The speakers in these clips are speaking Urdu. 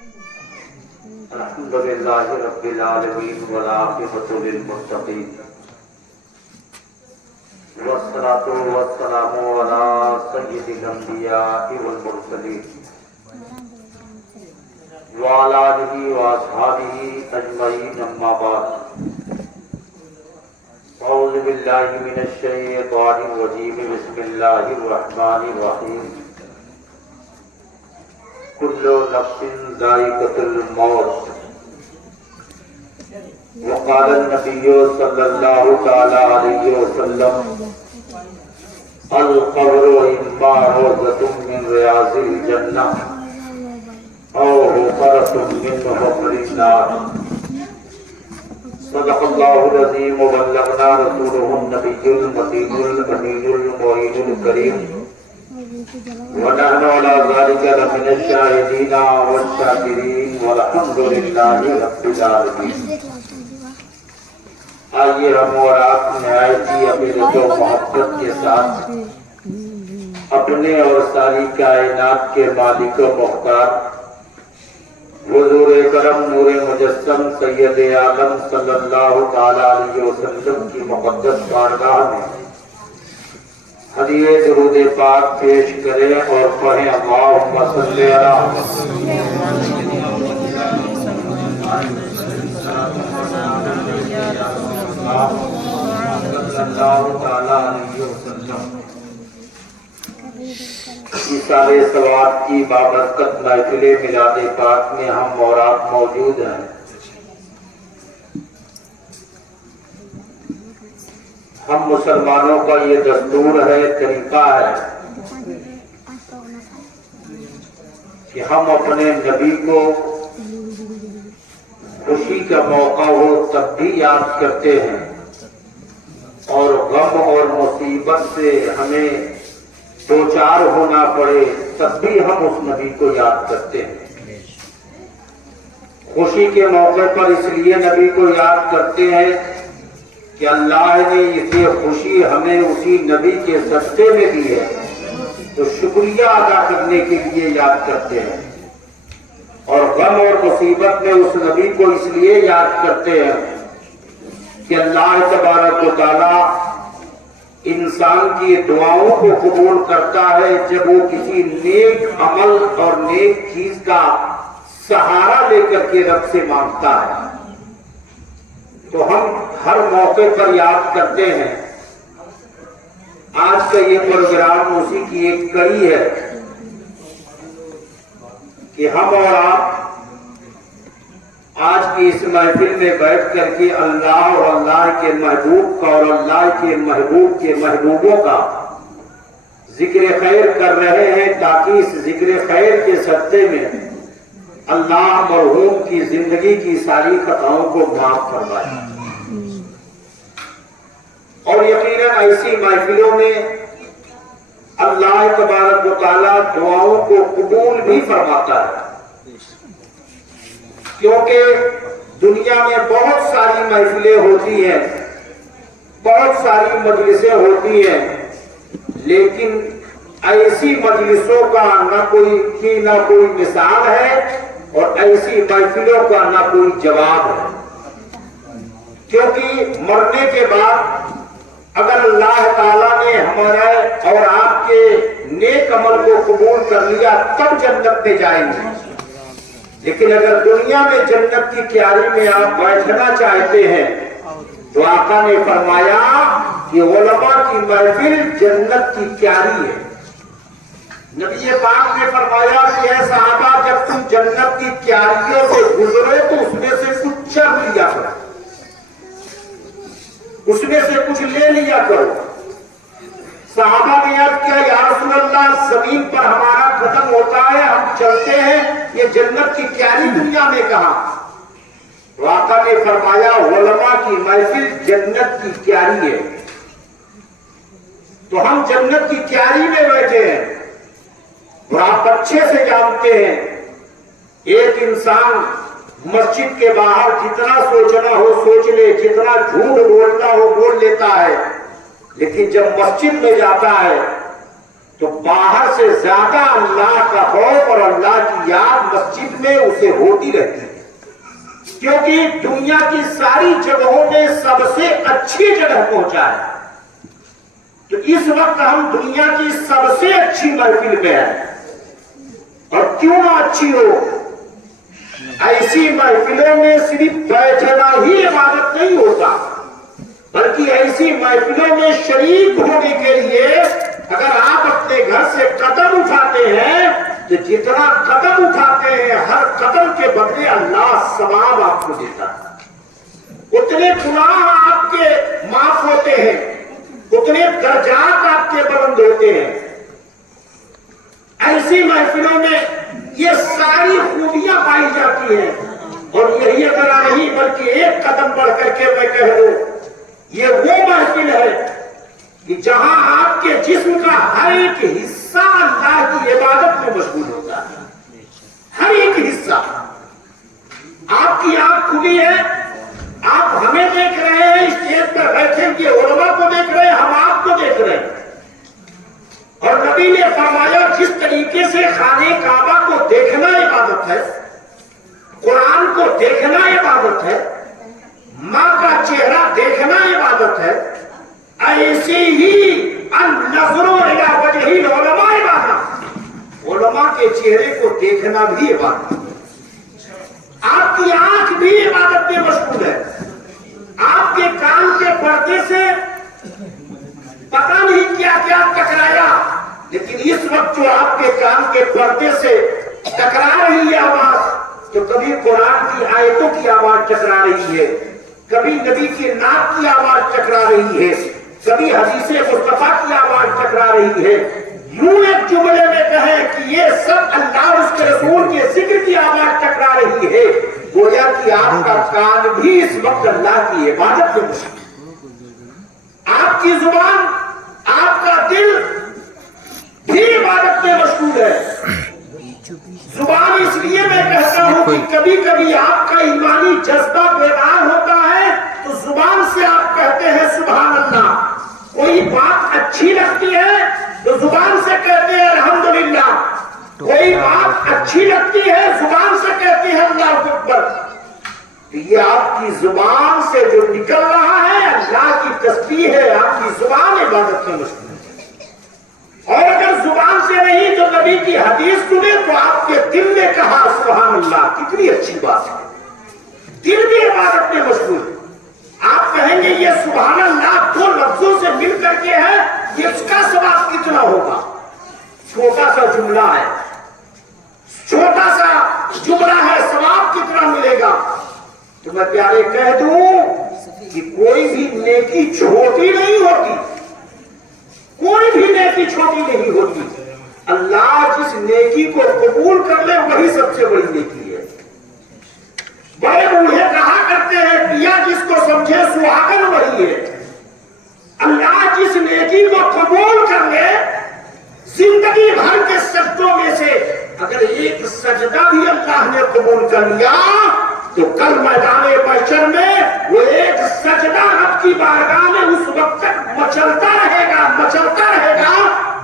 الحمد لله رب العالمين والعاقبة للمتقين والصلاة والسلام على سيد الأنبياء والمرسلين وعلى آله وأصحابه أجمعين أما بعد أعوذ بالله من الشيطان الرجيم بسم الله الرحمن الرحيم كل نفس ذائقة الموت وقال النبي صلى الله تعالى عليه وسلم القبر إما روضة من رياض الجنة أو حفرة من حفر النار صدق الله العظيم وبلغنا رسوله النبي المتين الأمين المعين الكريم ونحن على ذلك لمن الشاهدين والشاكرين والحمد لله رب العالمين. آئیے ہم اور آپ نہایتی عقیدت و محبت کے ساتھ اپنے اور ساری کائنات کے مالک و مختار حضور کرم نور مجسم سید عالم صلی اللہ تعالی علیہ وسلم کی مقدس بارگاہ میں ہدیہ درود پاک پیش کریں اور پڑھیں اللہم صلی علی صلی اللہ تعالی علیہ وسلم. اس سارے ثواب کی بابرکت محفل میلاد پاک میں ہم اور آپ موجود ہیں. ہم مسلمانوں کا یہ دستور ہے، طریقہ ہے کہ ہم اپنے نبی کو خوشی کا موقع ہو تب بھی یاد کرتے ہیں اور غم اور مصیبت سے ہمیں دوچار ہونا پڑے تب بھی ہم اس نبی کو یاد کرتے ہیں. خوشی کے موقع پر اس لیے نبی کو یاد کرتے ہیں کہ اللہ نے اسے خوشی ہمیں اسی نبی کے صدقے میں دی ہے، تو شکریہ ادا کرنے کے لیے یاد کرتے ہیں. اور غم اور مصیبت میں اس نبی کو اس لیے یاد کرتے ہیں کہ اللہ تبارک و تعالی انسان کی دعاؤں کو قبول کرتا ہے جب وہ کسی نیک عمل اور نیک چیز کا سہارا لے کر کے رب سے مانگتا ہے. تو ہم ہر موقع پر یاد کرتے ہیں. آج کا یہ پروگرام اسی کی ایک کڑی ہے کہ ہم اور آپ آج کی اس محفل میں بیٹھ کر کے اللہ اور اللہ کے محبوب کا اور اللہ کے محبوب کے محبوبوں کا ذکر خیر کر رہے ہیں تاکہ اس ذکر خیر کے صدقے میں اللہ مرحوم کی زندگی کی ساری خطاؤں کو معاف فرمائے. اور یقیناً ایسی محفلوں میں اللہ تبارک و تعالیٰ دعاؤں کو قبول بھی فرماتا ہے، کیونکہ دنیا میں بہت ساری محفلیں ہوتی ہیں، بہت ساری مجلسیں ہوتی ہیں، لیکن ایسی مجلسوں کا نہ کوئی مثال ہے اور ایسی محفلوں کا نہ کوئی جواب ہے. کیونکہ مرنے کے بعد اگر اللہ تعالیٰ نے ہمارے اور آپ کے نیک عمل کو قبول کر لیا تب جنت میں جائیں گے. لیکن اگر دنیا میں جنت کی کیاری میں آپ بیٹھنا چاہتے ہیں تو آقا نے فرمایا کہ علماء کی محفل جنت کی کیاری ہے. نبی پاک نے فرمایا کہ اے صحابہ جب تم جنت کی کیاریوں سے گزرو تو اس میں سے کچھ چر لیا کرو، اس میں سے کچھ لے لیا کرو. صحابہ نے عرض کیا یا رسول اللہ زمین پر ہمارا ختم ہوتا ہے، ہم چلتے ہیں، یہ جنت کی کیاری دنیا میں کہاں؟ آقا نے فرمایا علماء کی محفل جنت کی کیاری ہے. تو ہم جنت کی کیاری میں بیٹھے ہیں اور آپ اچھے سے جانتے ہیں ایک انسان مسجد کے باہر جتنا سوچنا ہو سوچ لے، جتنا جھوٹ بولنا ہو بول لیتا ہے، لیکن جب مسجد میں جاتا ہے تو باہر سے زیادہ اللہ کا خوف اور اللہ کی یاد مسجد میں اسے ہوتی رہتی ہے، کیونکہ دنیا کی ساری جگہوں میں سب سے اچھی جگہ پہنچا ہے۔ تو اس وقت ہم دنیا کی سب سے اچھی محفل میں ہیں، اور کیوں نہ اچھی ہو، ایسی محفلوں میں صرف بیٹھنا ہی عبادت نہیں ہوتا، بلکہ ایسی محفلوں میں شریک ہونے کے لیے اگر آپ اپنے گھر سے قدم اٹھاتے ہیں تو جتنا قدم اٹھاتے ہیں ہر قدم کے بدلے اللہ ثواب آپ کو دیتا ہے، اتنے گناہ آپ کے معاف ہوتے ہیں، اتنے درجات آپ کے بلند ہوتے ہیں۔ ایسی محفلوں میں یہ ساری خوبیاں پائی جاتی ہیں، اور یہی اتنا نہیں بلکہ ایک قدم بڑھ کر کے میں کہہ دوں، یہ وہ محفل ہے کہ جہاں آپ کے جسم کا ہر ایک حصہ اللہ کی عبادت میں مشغول ہوتا ہے، ہر ایک حصہ۔ آپ کی آنکھ کھلی ہے، آپ ہمیں دیکھ رہے ہیں، اسٹیج پر بیٹھے ہوئے علماء کو دیکھ رہے ہیں، ہم آپ کو دیکھ رہے ہیں، اور نبی نے فرمایا جس طریقے سے خانہ کعبہ کو دیکھنا عبادت ہے، قرآن کو دیکھنا عبادت ہے، ماں کا چہرہ دیکھنا عبادت ہے، ایسی ہی النظر الی وجہ العلماء عبادت، علماء کے چہرے کو دیکھنا بھی عبادت ہے۔ آپ کی آنکھ بھی عبادت میں مشغول ہے، آپ کے کان کے پردے سے پتہ نہیں کیا کیا ٹکرایا، لیکن اس وقت جو آپ کے کان کے پردے سے ٹکرا رہی ہے آواز، تو کبھی قرآن کی آیتوں کی آواز ٹکرا رہی ہے، کبھی نبی کی نعت کی آواز ٹکرا رہی ہے، کبھی حدیث مصطفیٰ کی آواز ٹکرا رہی ہے۔ یوں ایک جملے میں کہیں کہ یہ سب اللہ اور اس کے رسول کے ذکر کی آواز ٹکرا رہی ہے، گویا کہ آپ کا کان بھی اس وقت اللہ کی عبادت میں مشغول ہے، آپ کی زبان، آپ کا دل بھی عبادت میں مشغول ہے۔ زبان اس لیے میں کہتا ہوں کہ کبھی کبھی آپ کا ایمانی جذبہ بیدار ہوتا ہے تو زبان سے آپ کہتے ہیں سبحان اللہ، کوئی بات اچھی لگتی ہے تو زبان سے کہتے ہیں الحمدللہ، کوئی بات اچھی لگتی ہے زبان سے کہتے ہیں اللہ اکبر۔ یہ آپ کی زبان سے جو نکل رہا ہے اللہ کی تسبیح ہے، آپ کی زبان عبادت میں مشغول ہے۔ اور اگر زبان سے نہیں تو نبی کی حدیث سنے تو آپ کے دل نے کہا سبحان اللہ، کتنی اچھی بات ہے، دل بھی عبادت میں مشغول ہے۔ آپ کہیں گے یہ سبحان اللہ دو لفظوں سے مل کر کے ہے، یہ اس کا ثواب کتنا ہوگا؟ چھوٹا سا جملہ ہے، چھوٹا سا جملہ ہے، ثواب کتنا ملے گا؟ تو میں پیارے کہہ دوں کہ کوئی بھی نیکی چھوٹی نہیں ہوتی، کوئی بھی نیکی چھوٹی نہیں ہوتی، اللہ جس نیکی کو قبول کر لے وہی سب سے بڑی نیکی ہے۔ بڑے بوڑھے کہا کرتے ہیں پیا جس کو سمجھے سہاگن وہی ہے۔ اللہ جس نیکی کو قبول کر لے، زندگی بھر کے سجدوں میں سے اگر ایک سجدہ بھی اللہ نے قبول کر لیا تو کل میدان محشر میں وہ ایک سجدہ رب کی بارگاہ میں اس وقت تک مچلتا رہے گا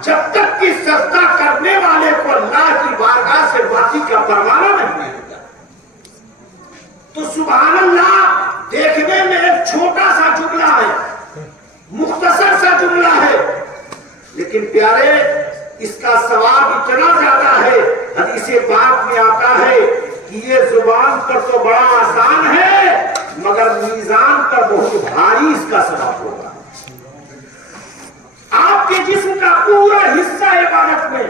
جب تک کہ سجدہ کرنے والے کو اللہ کی بارگاہ سے واپسی کا پروانہ نہیں ملے گا۔ تو سبحان اللہ دیکھنے میں ایک چھوٹا سا جملہ ہے، مختصر سا جملہ ہے، لیکن پیارے اس کا ثواب اتنا زیادہ ہے۔ حدیث پاک میں آتا ہے کہ یہ زبان پر تو بڑا آسان ہے مگر میزان پر بہت بھاری اس کا ثواب ہوگا۔ آپ کے جسم کا پورا حصہ عبادت میں،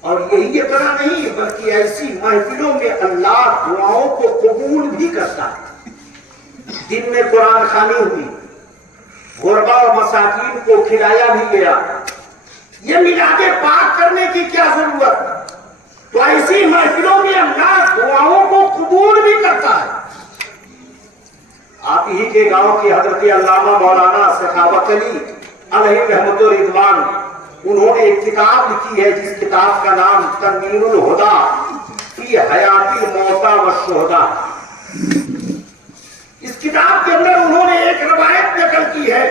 اور یہی اتنا نہیں بلکہ ایسی محفلوں میں اللہ دعاؤں کو قبول بھی کرتا ہے۔ دن میں قرآن خوانی ہوئی، غربا اور مساکین کو کھلایا بھی گیا، یہ میلاد پاک کرنے کی کیا ضرورت؟ تو ایسی محفلوں میں اللہ دعاؤں کو قبول بھی کرتا ہے۔ آپ ہی کے گاؤں کے حضرت علامہ مولانا سخاوت علی علیہ رحمت و رضوان، انہوں نے ایک کتاب لکھی ہے جس کتاب کا نام تنویر الہدی فی حیات الموتیٰ والشہداء۔ اس کتاب کے اندر انہوں نے ایک روایت نقل کی ہے۔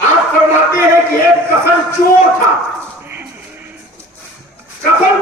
آپ فرماتے ہیں کہ ایک کفن چور تھا،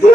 2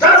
10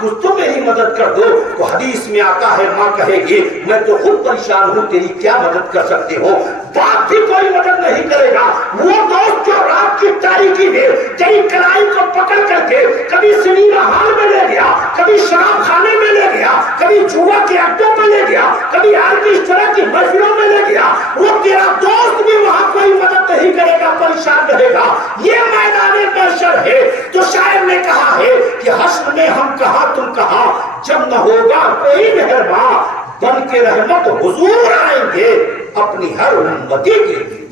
کچھ تو میری مدد کر دو. تو حدیث میں آتا ہے ماں کہے گی میں تو خود پریشان ہوں, تیری کیا مدد کر سکتے ہو. باپ بھی کوئی مدد نہیں کرے گا. وہ دوست جو رات کی تاریکی میں تیری کلائی کو پکڑ کر کے کبھی سنیما ہال میں لے گیا, کبھی شراب خانے میں لے گیا, کبھی جوا کے اڈوں میں لے گیا, کبھی آرکیسٹرا کی محفلوں میں لے گیا, وہ تیرا دوست بھی وہاں کوئی مدد نہیں کرے گا, پریشان رہے گا. یہ میدان محشر ہے. تو شاعر نے کہا ہے کہ حشر میں ہم کہاں تم کہاں, جب نہ ہوگا کوئی مہربان, بن کے رحمت حضور آئیں گے اپنی ہر امتی کے لیے.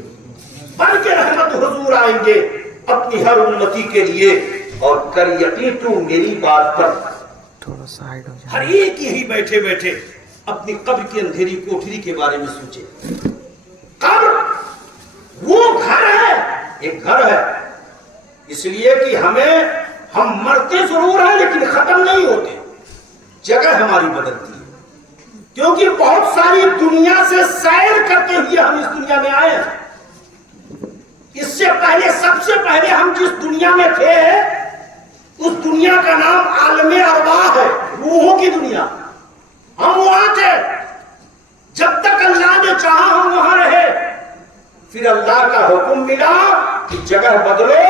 بن کے رحمت حضور آئیں گے اپنی ہر امتی کے لیے. اور کر یقین تو میری بات پر, ہر ایک یہی بیٹھے بیٹھے اپنی قبر کی اندھیری کوٹری کے بارے میں سوچے. قبر وہ گھر ہے, ایک گھر ہے, اس لیے کہ ہم مرتے ضرور ہیں لیکن ختم نہیں ہوتے. جگہ ہماری بدلتی ہے, کیونکہ بہت ساری دنیا سے سیر کرتے ہوئے ہم اس دنیا میں آئے ہیں. اس سے پہلے, سب سے پہلے ہم جس دنیا میں تھے اس دنیا کا نام عالم ارواح ہے, روحوں کی دنیا. ہم وہاں تھے, جب تک اللہ نے چاہا ہم وہاں رہے. پھر اللہ کا حکم ملا کہ جگہ بدلو,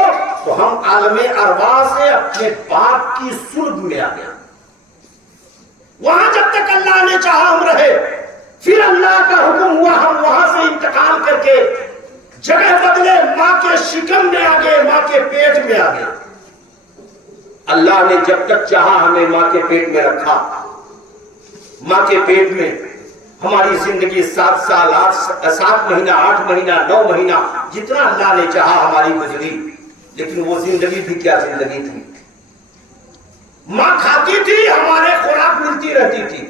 تو ہم عالم ارواح سے اپنے باپ کی صلب میں آ گیا. وہاں جب تک اللہ نے چاہا ہم رہے. پھر اللہ کا حکم ہوا ہم وہاں سے انتقال کر کے جگہ بدلے, ماں کے شکم میں آ گئے, ماں کے پیٹ میں آ گئے. اللہ نے جب تک چاہا ہمیں ماں کے پیٹ میں رکھا. ماں کے پیٹ میں ہماری زندگی 7 سال 7 مہینہ 8 مہینہ 9 مہینہ جتنا اللہ نے چاہا ہماری گزری. لیکن وہ زندگی بھی کیا زندگی تھی. ماں کھاتی تھی, ہمارے خوراک ملتی رہتی تھی.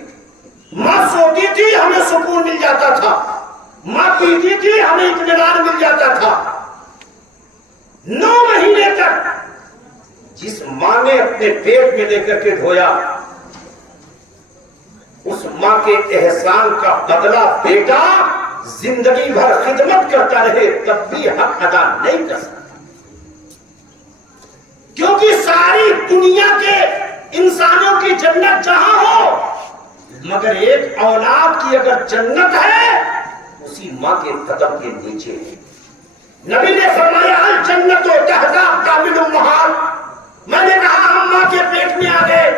ماں سوتی تھی, ہمیں سکون مل جاتا تھا. ماں پیتی تھی, ہمیں اطمینان مل جاتا تھا. 9 مہینے تک جس ماں نے اپنے پیٹ میں لے کر کے دھویا, اس ماں کے احسان کا بدلہ بیٹا زندگی بھر خدمت کرتا رہے تب بھی حق ادا نہیں کر سکتا. کیونکہ ساری دنیا کے انسانوں کی جنت جہاں ہو, مگر ایک اولاد کی اگر جنت ہے اسی ماں کے قدم کے نیچے. نبی نے فرمایا الجنت و تحت اقدام الامہات. میں نے کہا ہم ماں کے پیٹ میں آ گئے,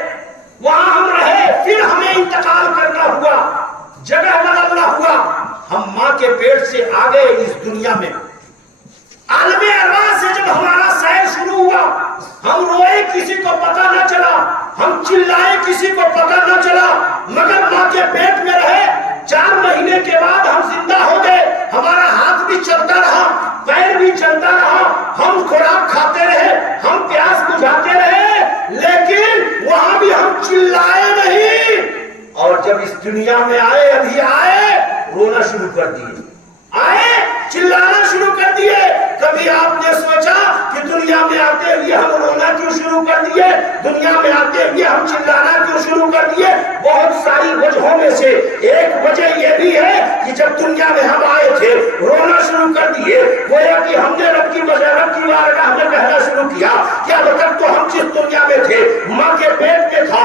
وہاں ہم رہے, پھر ہمیں انتقال کرنا ہوا, جگہ بدلنا ہوا. ہم ماں کے پیٹ سے آ گئے اس دنیا میں. عالم ارواح سے جب ہمارا سیر شروع ہوا, ہم روئے کسی کو پتہ نہ چلا, ہم چلائے کسی کو پتہ نہ چلا, مگر ماں کے پیٹ میں رہے. 4 مہینے کے بعد ہم زندہ ہو گئے. ہمارا ہاتھ بھی چلتا رہا, پیر بھی چلتا رہا, ہم خوراک کھاتے رہے, ہم پیاس بجھاتے رہے, لیکن وہاں بھی ہم چلائے نہیں. اور جب اس دنیا میں آئے, ابھی آئے, رونا شروع کر دیے. آئے, چلانا شروع کر دیے. کبھی آپ نے سوچا کہ دنیا میں آتے ہوئے ہم رونا کیوں شروع کر دیے, دنیا میں آتے ہوئے ہم چلانا کیوں شروع کر دیے؟ بہت ساری وجہوں میں سے ایک وجہ یہ بھی ہے کہ جب دنیا میں ہم آئے تھے رونا شروع کر دیے, گویا کہ ہم نے رب کی بارگاہ میں کہنا شروع کیا کہ اب تک تو ہم جس دنیا میں تھے ماں کے پیٹ میں تھا,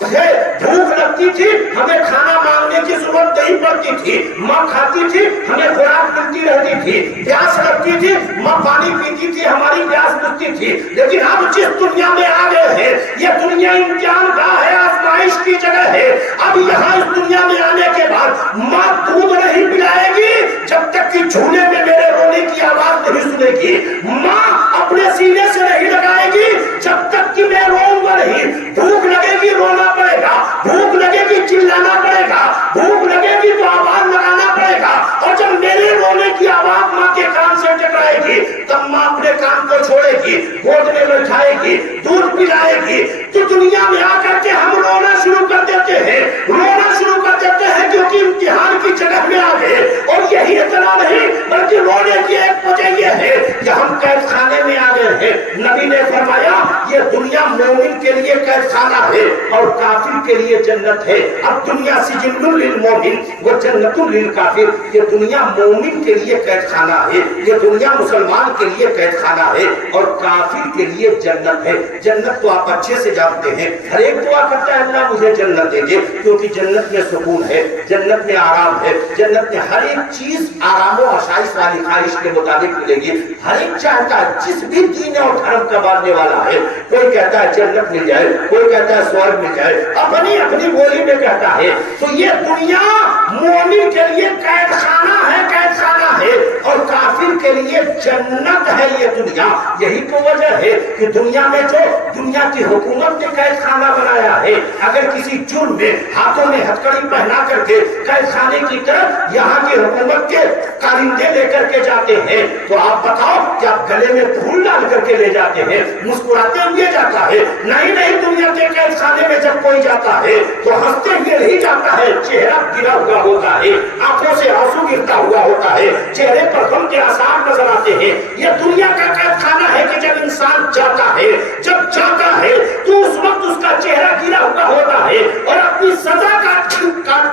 بھوک لگتی تھی, ہمیں کھانا مانگنے کی ضرورت نہیں پڑتی تھی, ماں کھاتی تھی, ہمیں خوراک ملتی رہتی تھی, پیاس لگتی تھی, ماں پانی پیتی تھی, ہماری پیاس بجھتی تھی. لیکن اب جس دنیا میں آ گئے ہیں یہ دنیا امتحان گاہ ہے, آزمائش کی جگہ ہے. اب یہاں اس دنیا میں آنے کے بعد ماں دودھ نہیں پلائے گی جب تک کہ جھولے میں میرے رونے کی آواز نہیں سنے گی. ماں اپنے سینے سے نہیں لگائے گی جب تک کہ میں روؤں گا نہیں. بھوک لگے گی رونا پڑے گا, بھوک لگے گی چلانا پڑے گا, بھوک لگے گی تو آواز لگانا پڑے گا. اور جب میرے رونے کی آواز ماں کے کان سے ٹکرائے گی تب ماں اپنے کام کو چھوڑے گی, گود میں بٹھائے گی, دودھ پلائے گی. تو دنیا میں آ کر کے ہم رونا شروع کر دیتے ہیں, رونا شروع کر دیتے ہیں کیونکہ امتحان کی جگہ میں آ گئے. اور یہی یہی اتنا نہیں بلکہ رونے کی ایک وجہ یہ ہے کہ ہم قید خانے میں آ گئے ہیں. نبی نے فرمایا یہ دنیا مومن کے لیے قید خانہ ہے اور کافر کے لیے جنت ہے. اب دنیا سجن للمومن و جنت للکافر. یہ دنیا مومن کے لیے قید خانہ ہے, یہ دنیا مسلمان کے لیے قید خانہ ہے اور کافر کے لیے جنت ہے. جنت تو آپ اچھے سے جانتے ہیں, ہر ایک دعا کرتا ہے اللہ مجھے جنت دے دے, کیونکہ جنت میں سکون ہے, جنت میں آرام ہے, جنت میں ہر ایک چیز آرام و آسائش والی خواہش کے مطابق ملے گی. ہر ایک چاہتا ہے جس بھی دین اور دھرم کا ماننے والا ہے, کوئی کہتا ہے جنت مل جائے, کوئی کہتا ہے سورگ مل جائے, اپنی اپنی بولی میں کہتا ہے. تو یہ دنیا مومن کے لیے قید خانہ ہے, قید خانہ ہے, اور کافر کے لیے جنت ہے یہ دنیا. یہی تو وجہ ہے کہ دنیا میں جو دنیا کی حکومت نے قید خانہ بنایا ہے, اگر کسی جرم میں ہاتھوں میں ہتھکڑی پہنا کر کے قید خانے کی طرف یہاں کی حکومت کے کارندے لے کر کے جاتے ہیں تو آپ بتاؤ کہ آپ گلے میں پھول ڈال کر کے لے جاتے ہیں, مسکراتے ہوئے جاتا ہے. نہیں نہیں, دنیا کے قید خانے میں جب کوئی جاتا ہے تو ہنستے ہوئے نہیں جاتا ہے, چہرہ گرا ہوا ہوتا ہے, آنکھوں سے آنسو گرتا ہوا ہوتا ہے, چہرے پر غم کے آثار نظر آتے ہیں. یہ دنیا کا قید خانہ ہے کہ جب انسان جاتا ہے, جب جاتا ہے تو اس وقت اس کا چہرہ گرا ہوا ہوتا ہے اور اپنی سزا کاٹ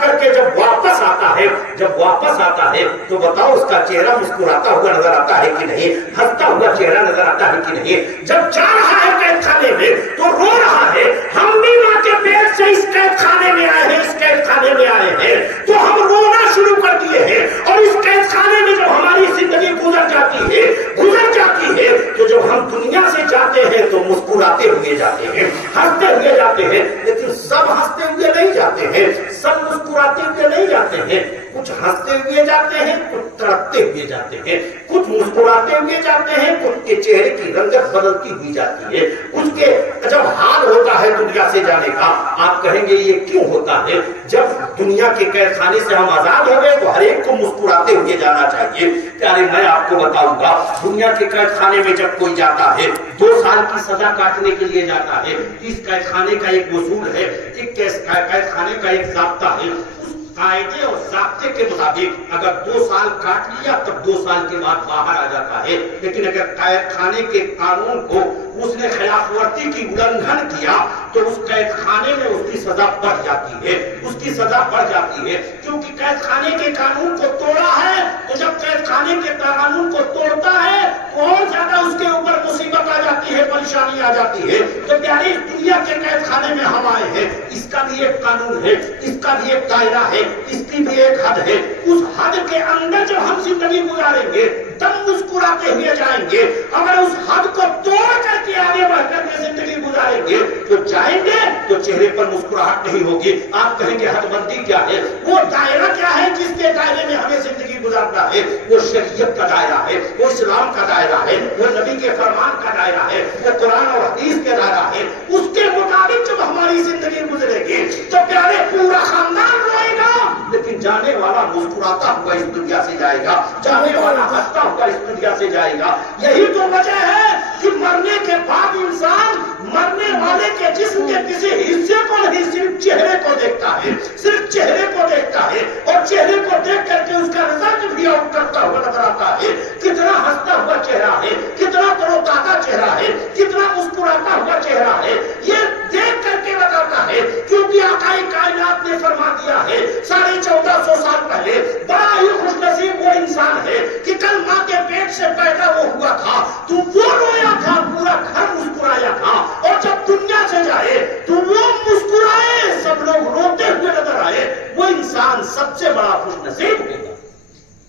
کر کے جب واپس آتا ہے, جب واپس آتا ہے تو بتاؤ اس کا چہرہ مسکراتا ہوا نظر آتا ہے کہ نہیں, ہنستا ہوا چہرہ نظر آتا ہے کہ نہیں. جب جا رہا ہے قید خانے میں تو رو رہا ہے, ہم بھی ماں کے پیٹ سے اس قید خانے میں آئے ہیں, اس قید خانے میں آئے ہیں تو ہم رونا شروع کر دیے ہیں. اور اس قید خانے میں جب ہماری زندگی گزر جاتی ہے تو جب ہم دنیا سے جاتے ہیں تو مسکراتے ہوئے جاتے ہیں, ہنستے ہوئے جاتے ہیں. لیکن سب ہنستے ہوئے نہیں جاتے ہیں, سب مسکراتے ہوئے نہیں جاتے ہیں. کچھ ہنستے ہوئے جاتے ہیں, کچھ تڑپتے ہوئے جاتے ہیں, کچھ مسکراتے ہوئے جاتے ہیں, کچھ کے چہرے کی رنگت بدلتی ہوئی جاتی ہے, کچھ کے جب حال ہوتا ہے دنیا سے جانے کا آپ کہیں گے یہ کیوں ہوتا ہے. جب دنیا کے قید خانے سے ہم آزاد ہو گئے تو ہر ایک کو مسکراتے ہوئے جانا چاہیے. پیارے میں آپ کو بتاؤں گا, دنیا کے قید خانے میں جب کوئی جاتا ہے 2 سال کی سزا کاٹنے کے لیے جاتا ہے, اس قید خانے کا ایک اصول ہے, ایک قید خانے کا ایک ضابطہ ہے. قاعدے اور ضابطے کے مطابق اگر 2 سال کاٹ لیا تب 2 سال کے بعد باہر آ جاتا ہے. لیکن اگر قید خانے کے قانون کو اس نے خلاف ورزی کی النگھن کیا تو اس قید خانے میں اس کی سزا بڑھ جاتی ہے, اس کی سزا بڑھ جاتی ہے. کیونکہ قید خانے کے قانون کو توڑا ہے تو جب قید خانے کے قانون کو توڑتا ہے اور زیادہ اس کے اوپر مصیبت آ جاتی ہے, پریشانی آ جاتی ہے. تو پیاری دنیا کے قید خانے میں ہم آئے ہیں, اس کا بھی ایک قانون ہے, اس کا بھی ایک دائرہ ہے, اس کی بھی ایک حد ہے. اس حد کے اندر جب ہم زندگی گزاریں گے تب مسکراتے ہوئے جائیں گے. اگر اس حد کو توڑ کر کے آگے بڑھ کر کے زندگی گزاریں گے تو جائیں گے تو چہرے پر مسکراہٹ نہیں ہوگی. آپ کہیں گے حد بندی کیا ہے, وہ دائرہ کیا ہے جس کے دائرے میں ہمیں زندگی گزارنا ہے. وہ شریعت کا دائرہ ہے, وہ اسلام کا دائرہ ہے, وہ نبی کے فرمان کا دائرہ ہے, وہ قرآن اور حدیث کے دائرہ ہے. اس کے مطابق جب ہماری زندگی گزرے گی تو پیارے پورا خاندان روئے گا, لیکن جانے والا مسکراتا ہوا اس دنیا سے جائے گا, جانے والا ہنستا ہوا اس دنیا سے جائے گا. یہی تو وجہ ہے کہ مرنے کے بعد انسان مرنے والے کے جسم کے کسی حصے کو نہیں, صرف چہرے کو دیکھتا ہے, صرف چہرے کو دیکھتا ہے, اور چہرے کو دیکھ کر کے اس کا رزلٹ بھی آؤٹ کرتا ہوا نظر آتا ہے. کتنا ہنستا ہوا چہرہ ہے, کتنا تر و تازہ چہرہ ہے, کتنا مسکراتا ہوا چہرہ ہے, یہ دیکھ کر کے بتاتا ہے. کیونکہ آقا کائنات نے فرما دیا ہے 1450 سال پہلے, بڑا ہی خوش نصیب وہ انسان ہے کہ کل ماں کے پیٹ سے پیدا وہ ہوا تھا تو وہ رویا تھا, پورا گھر مسکرایا تھا, اور جب دنیا سے جائے تو وہ مسکرائے, سب لوگ روتے ہوئے نظر آئے, وہ انسان سب سے بڑا خوش نصیب ہوگا.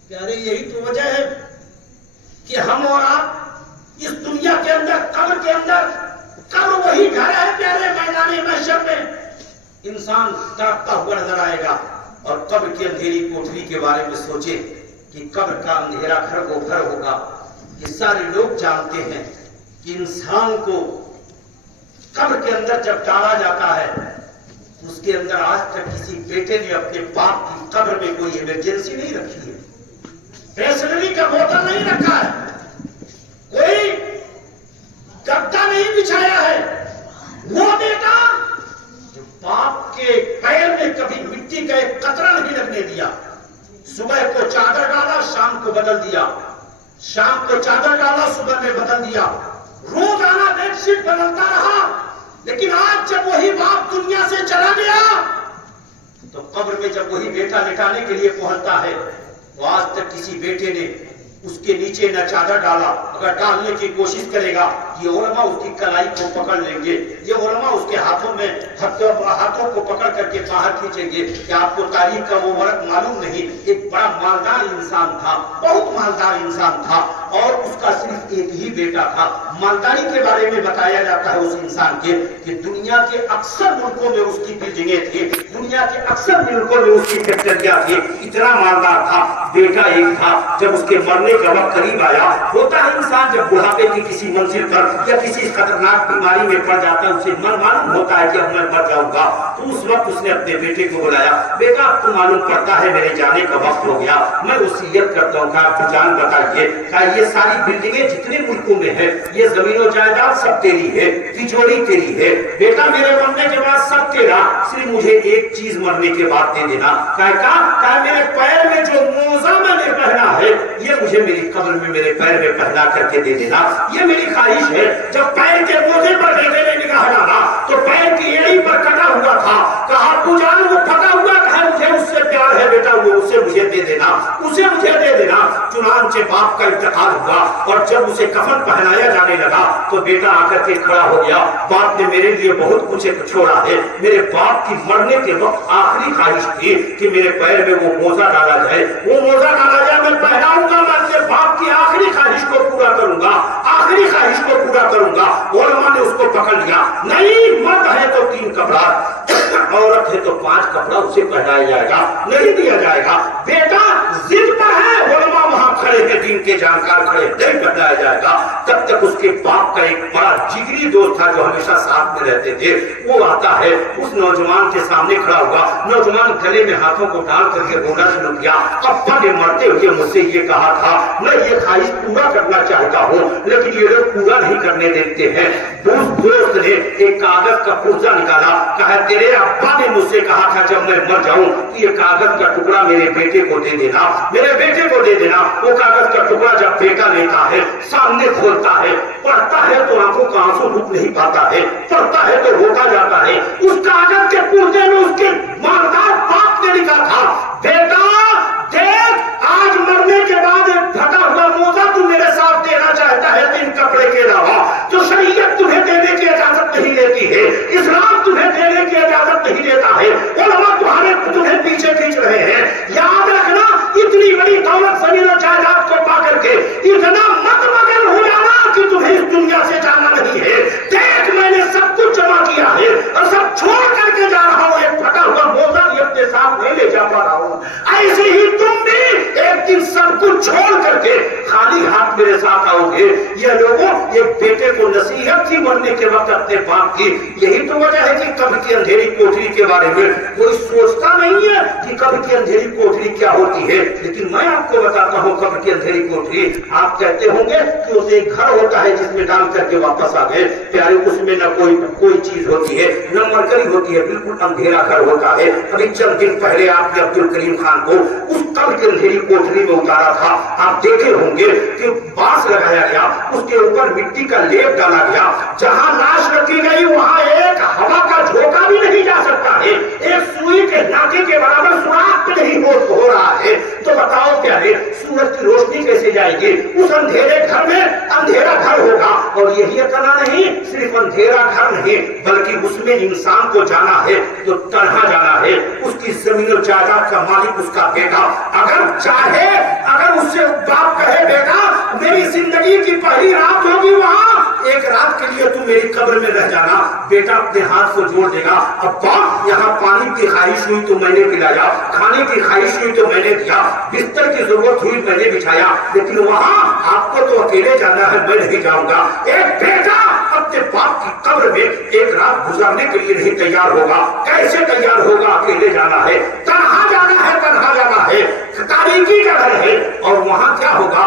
پیارے یہی تو وجہ ہے کہ ہم اور آپ اس دنیا کے اندر, قبر کے اندر, قبر وہی گھر ہے پیارے, میدان محشر میں انسان تڑپتا ہوا نظر آئے گا. اور قبر کی اندھیری کوٹری کے بارے میں سوچے کہ قبر کا اندھیرا گھر وہ گھر ہوگا کہ سارے لوگ جانتے ہیں کہ انسان کو قبر کے اندر جب ڈالا جاتا ہے اس کے اندر آج تک کسی بیٹے نے اپنے باپ کی قبر میں کوئی ایمرجنسی نہیں رکھی ہے, بیسلری کا بوتل نہیں رکھا ہے, کوئی گدا نہیں بچھایا ہے. وہ بیٹا جو باپ کے پیر میں کبھی مٹی کا ایک قطرہ نہیں لگنے دیا, صبح کو چادر ڈالا، شام کو بدل دیا، شام کو چادر ڈالا، صبح میں بدل دیا، روزانہ بیڈ شیٹ بدلتا رہا۔ لیکن آج جب وہی باپ دنیا سے چلا گیا تو قبر میں جب وہی بیٹا لٹانے کے لیے پہنچتا ہے تو آج تک کسی بیٹے نے اس کے نیچے نہ چادر ڈالا۔ اگر ڈالنے کی کوشش کرے گا یہ علماء اس کی کلائی کو پکڑ لیں گے، یہ علماء اس کے ہاتھوں کو پکڑ کر کے باہر کھینچیں گے کہ آپ کو تاریخ کا وہ ورق معلوم نہیں، ایک بڑا مالدار انسان تھا، بہت مالدار انسان تھا، اور اس کا صرف ایک ہی بیٹا تھا۔ مالداری کے بارے میں بتایا جاتا ہے اس انسان کے کہ دنیا کے اکثر ملکوں میں اس کی بلڈنگیں تھیں، دنیا کے اکثر ملکوں میں اس کی فیکٹریاں تھیں، اتنا مالدار تھا، بیٹا ایک تھا۔ جب اس کے مرنے کا وقت قریب آیا، ہوتا ہے انسان جب بڑھاپے کی کسی منزل پر یا کسی خطرناک بیماری میں پڑ جاتا ہے، اسے معلوم ہوتا ہے کہ اب میں مر جاؤں گا، تو اس وقت اس نے اپنے بیٹے کو بلایا، بیٹا اب تو معلوم پڑتا ہے میرے جانے کا وقت ہو گیا، میں وصیت کرتا ہوں کہ آپ کی جان بتائیے کہ یہ ساری بلڈنگیں جتنے ملکوں میں ہیں، یہ زمین و جائیداد سب تیری ہے، تجوری تیری ہے، بیٹا میرے مرنے کے بعد سب تیرا، صرف مجھے ایک چیز مرنے کے بعد دے دینا۔ کہا میرے پیر میں جو موزہ میں نے پہنا ہے یہ مجھے میری قبر میں میرے پیر میں پہنا کر کے دے دینا، یہ میری خواہش ہے۔ جب پیر کے موزے پر بیٹے نے نگاہ ڈالا تو پیر کی ایڑی پر کٹا ہوا تھا، کہا ابو جان وہ پھٹا ہوا ہے، مجھے اس سے پیار ہے بیٹا، وہ اسے مجھے دے دینا، اسے مجھے دے دینا۔ چنانچہ باپ کا انتقال ہوا اور جب اسے کفن پہنایا جانے لگا تو بیٹا آ کر کے کھڑا ہو گیا، باپ نے میرے لیے بہت کچھ چھوڑا ہے، میرے باپ کی مرنے کے وقت آخری خواہش تھی کہ میرے پیر میں وہ موزہ ڈالا جائے، وہ موزہ ڈالا جائے، میں پہناؤں گا، میں اپنے باپ کی آخری خواہش کو پورا کروں گا، آخری خواہش کو پورا کروں گا۔ علماء نے اس کو پکڑ لیا، نہیں مرد ہے تو 3 کپڑا، عورت ہے تو 5 کپڑا اسے پہنایا جائے گا، نہیں دیا جائے گا۔ بیٹا ضد پر ہے، علماء وہاں کھڑے ہیں، دین کے جانکار کھڑے، نہیں پہنایا جائے گا۔ تب تک اس کے باپ کا ایک بڑا جگری دوست تھا جو ہمیشہ ساتھ میں رہتے تھے، وہ آتا ہے، اس نوجوان کے سامنے کھڑا ہوا، نوجوان گلے میں ہاتھوں کو ڈال کر کے رونا شروع کیا۔ ابا نے مرتے ہوئے مجھ سے یہ کہا تھا، میں یہ خواہش پورا کرنا چاہتا ہوں لیکن یہ لوگ پورا نہیں کرنے دیتے ہیں۔ اس دوست نے ایک کاغذ کا پرزہ نکالا، کہا تیرے ابا نے مجھ سے کہا تھا جب میں مر جاؤں کہ یہ کاغذ کا ٹکڑا میرے بیٹے کو دے دینا، میرے بیٹے کو دے دینا۔ وہ کاغذ کا ٹکڑا جب بیٹا لیتا ہے، سامنے کھولتا ہے، پڑھتا ہے تو آنکھوں کا آنسو رک نہیں پاتا ہے، پڑھتا ہے تو روتا جاتا ہے۔ اس کاغذ کے پرزے میں اس کے مالدار باپ نے لکھا تھا، بیٹا دیکھ آج مرنے کے بعد ایک پھٹا ہوا موزہ تو میرے ساتھ دینا چاہتا ہے 3 کپڑے کے علاوہ، جو شریعت تمہیں دینے کی اجازت نہیں دیتی ہے، اسلام تمہیں دینے کی اجازت نہیں دیتا ہے، علماء تمہیں پیچھے کھینچ رہے ہیں۔ یاد رکھنا اتنی بڑی دولت زمین و جائیداد کو پا کر کے اتنا مت مگن ہو جانا کہ تمہیں اس دنیا سے جانا نہیں ہے۔ دیکھ میں نے سب کچھ جمع کیا ہے اور سب چھوڑ کر کے جا رہا ہوں، ایک پھٹا ہوا موزہ بھی اپنے ساتھ نہیں لے جا پا رہا ہوں۔ ایسے ہی تم بھی ایک دن سب کچھ چھوڑ کر کے خالی ہاتھ میرے ساتھ آؤ گے۔ یہ لوگوں ایک بیٹے کو نصیحت تھی مرنے کے وقت اپنے باپ کی، یہی تو وجہ ہے کہ قبر کی اندھیری کوٹری کے بارے میں کوئی سوچتا نہیں ہے کہ قبر کی اندھیری کوٹری کیا ہوتی ہے، لیکن میں آپ کو بتاتا ہوں قبر کی اندھیری کوٹری۔ آپ کہتے ہوں گے کہ اسے ایک گھر ہوتا ہے جس میں ڈال کر کے واپس آ گئے، پیارے اس میں نہ کوئی چیز ہوتی ہے، نہ مرکری ہوتی ہے، بالکل اندھیرا گھر ہوتا ہے۔ ابھی چند دن پہلے آپ نے عبدالکریم خان کو اس قبر کی اندھیری کوٹری میں اتارا تھا، آپ دیکھے ہوں گے کہ بانس لگایا گیا، اس کے اوپر مٹی کا لیپ ڈالا گیا، جہاں لاش رکھی گئی وہاں ایک ہوا کا جھونکا بھی نہیں جا سکتا ہے، ایک سوئی کے ناکے کے برابر سوراخ بھی نہیں ہو رہا ہے۔ تو بتاؤ پیارے سورج کی روشنی کیسے جائے گی؟ اس اندھیرے گھر میں اندھیرا گھر ہوگا، اور یہی اکلا نہیں، صرف اندھیرا گھر نہیں بلکہ اس میں انسان کو جانا ہے تو تنہا جانا ہے۔ اس کی زمین و جائیداد کا مالک اس کا بیٹا، اگر چاہے، اگر اس سے باپ کہے بیٹا میری زندگی کی پہلی رات ہوگی وہاں، ایک رات کے لیے تم میری قبر میں رہ جانا، بیٹا اپنے ہاتھ کو جوڑ دے گا، ابا یہاں پانی کی خواہش ہوئی تو میں نے پلایا، کھانے کی خواہش ہوئی تو میں نے دیا، بستر کی ضرورت ہوئی میں نے بچھایا، لیکن وہاں آپ کو تو اکیلے جانا ہے، میں نہیں جاؤں گا۔ ایک بیٹا اپنے باپ کی قبر میں ایک رات گزارنے کے لیے نہیں تیار ہوگا، کیسے تیار ہوگا؟ اکیلے جانا ہے، تنہا جانا ہے، تنہا جانا ہے، تاریکی کا گھر ہے، اور وہاں کیا ہوگا؟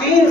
3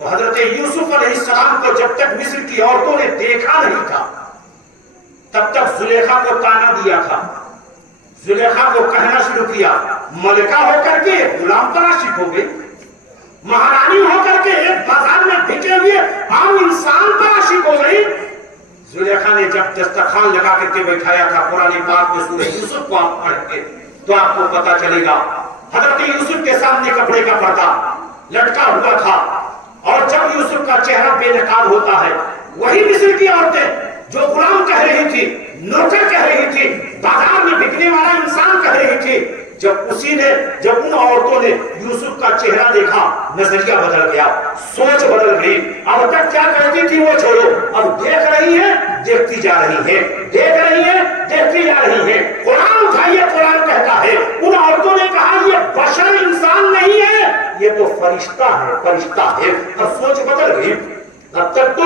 تو حضرت یوسف علیہ السلام کو جب تک مصر کی عورتوں نے دیکھا نہیں تھا تب تک زلیخا کو تانا دیا تھا. زلیخا کو کہنا شروع کیا ملکہ ہو کر کے غلام تراشی ہو گئی, مہارانی ہو کر کے ایک بازار میں بھیجے ہوئے عام انسان تراشی ہو گئی. زلیخا نے جب دسترخوان لگا کر کے بیٹھایا تھا قرآن پاک میں سورہ یوسف کو آپ پڑھ کے تو آپ کو پتا چلے گا حضرت یوسف کے سامنے کپڑے کا پردہ لٹکا ہوا تھا اور جب یوسف کا چہرہ بے نقاب ہوتا ہے وہی مصر کی عورتیں جو غلام کہہ رہی تھی, نوکر کہہ رہی تھی, بازار میں بکنے والا انسان کہہ رہی تھی, جب ان عورتوں نے یوسف کا چہرہ دیکھا نظریہ بدل گیا, سوچ بدل گئی. اب تک کیا کہتی تھی وہ چھوڑو, اب دیکھ رہی ہے دیکھتی جا رہی ہے, دیکھ رہی ہے دیکھتی جا رہی ہے. قرآن اٹھائیے, قرآن کہتا ہے ان عورتوں نے کہا یہ بشر انسان نہیں ہے, یہ تو فرشتہ ہے, فرشتہ ہے. اب سوچ بدل گئی. اب تک تو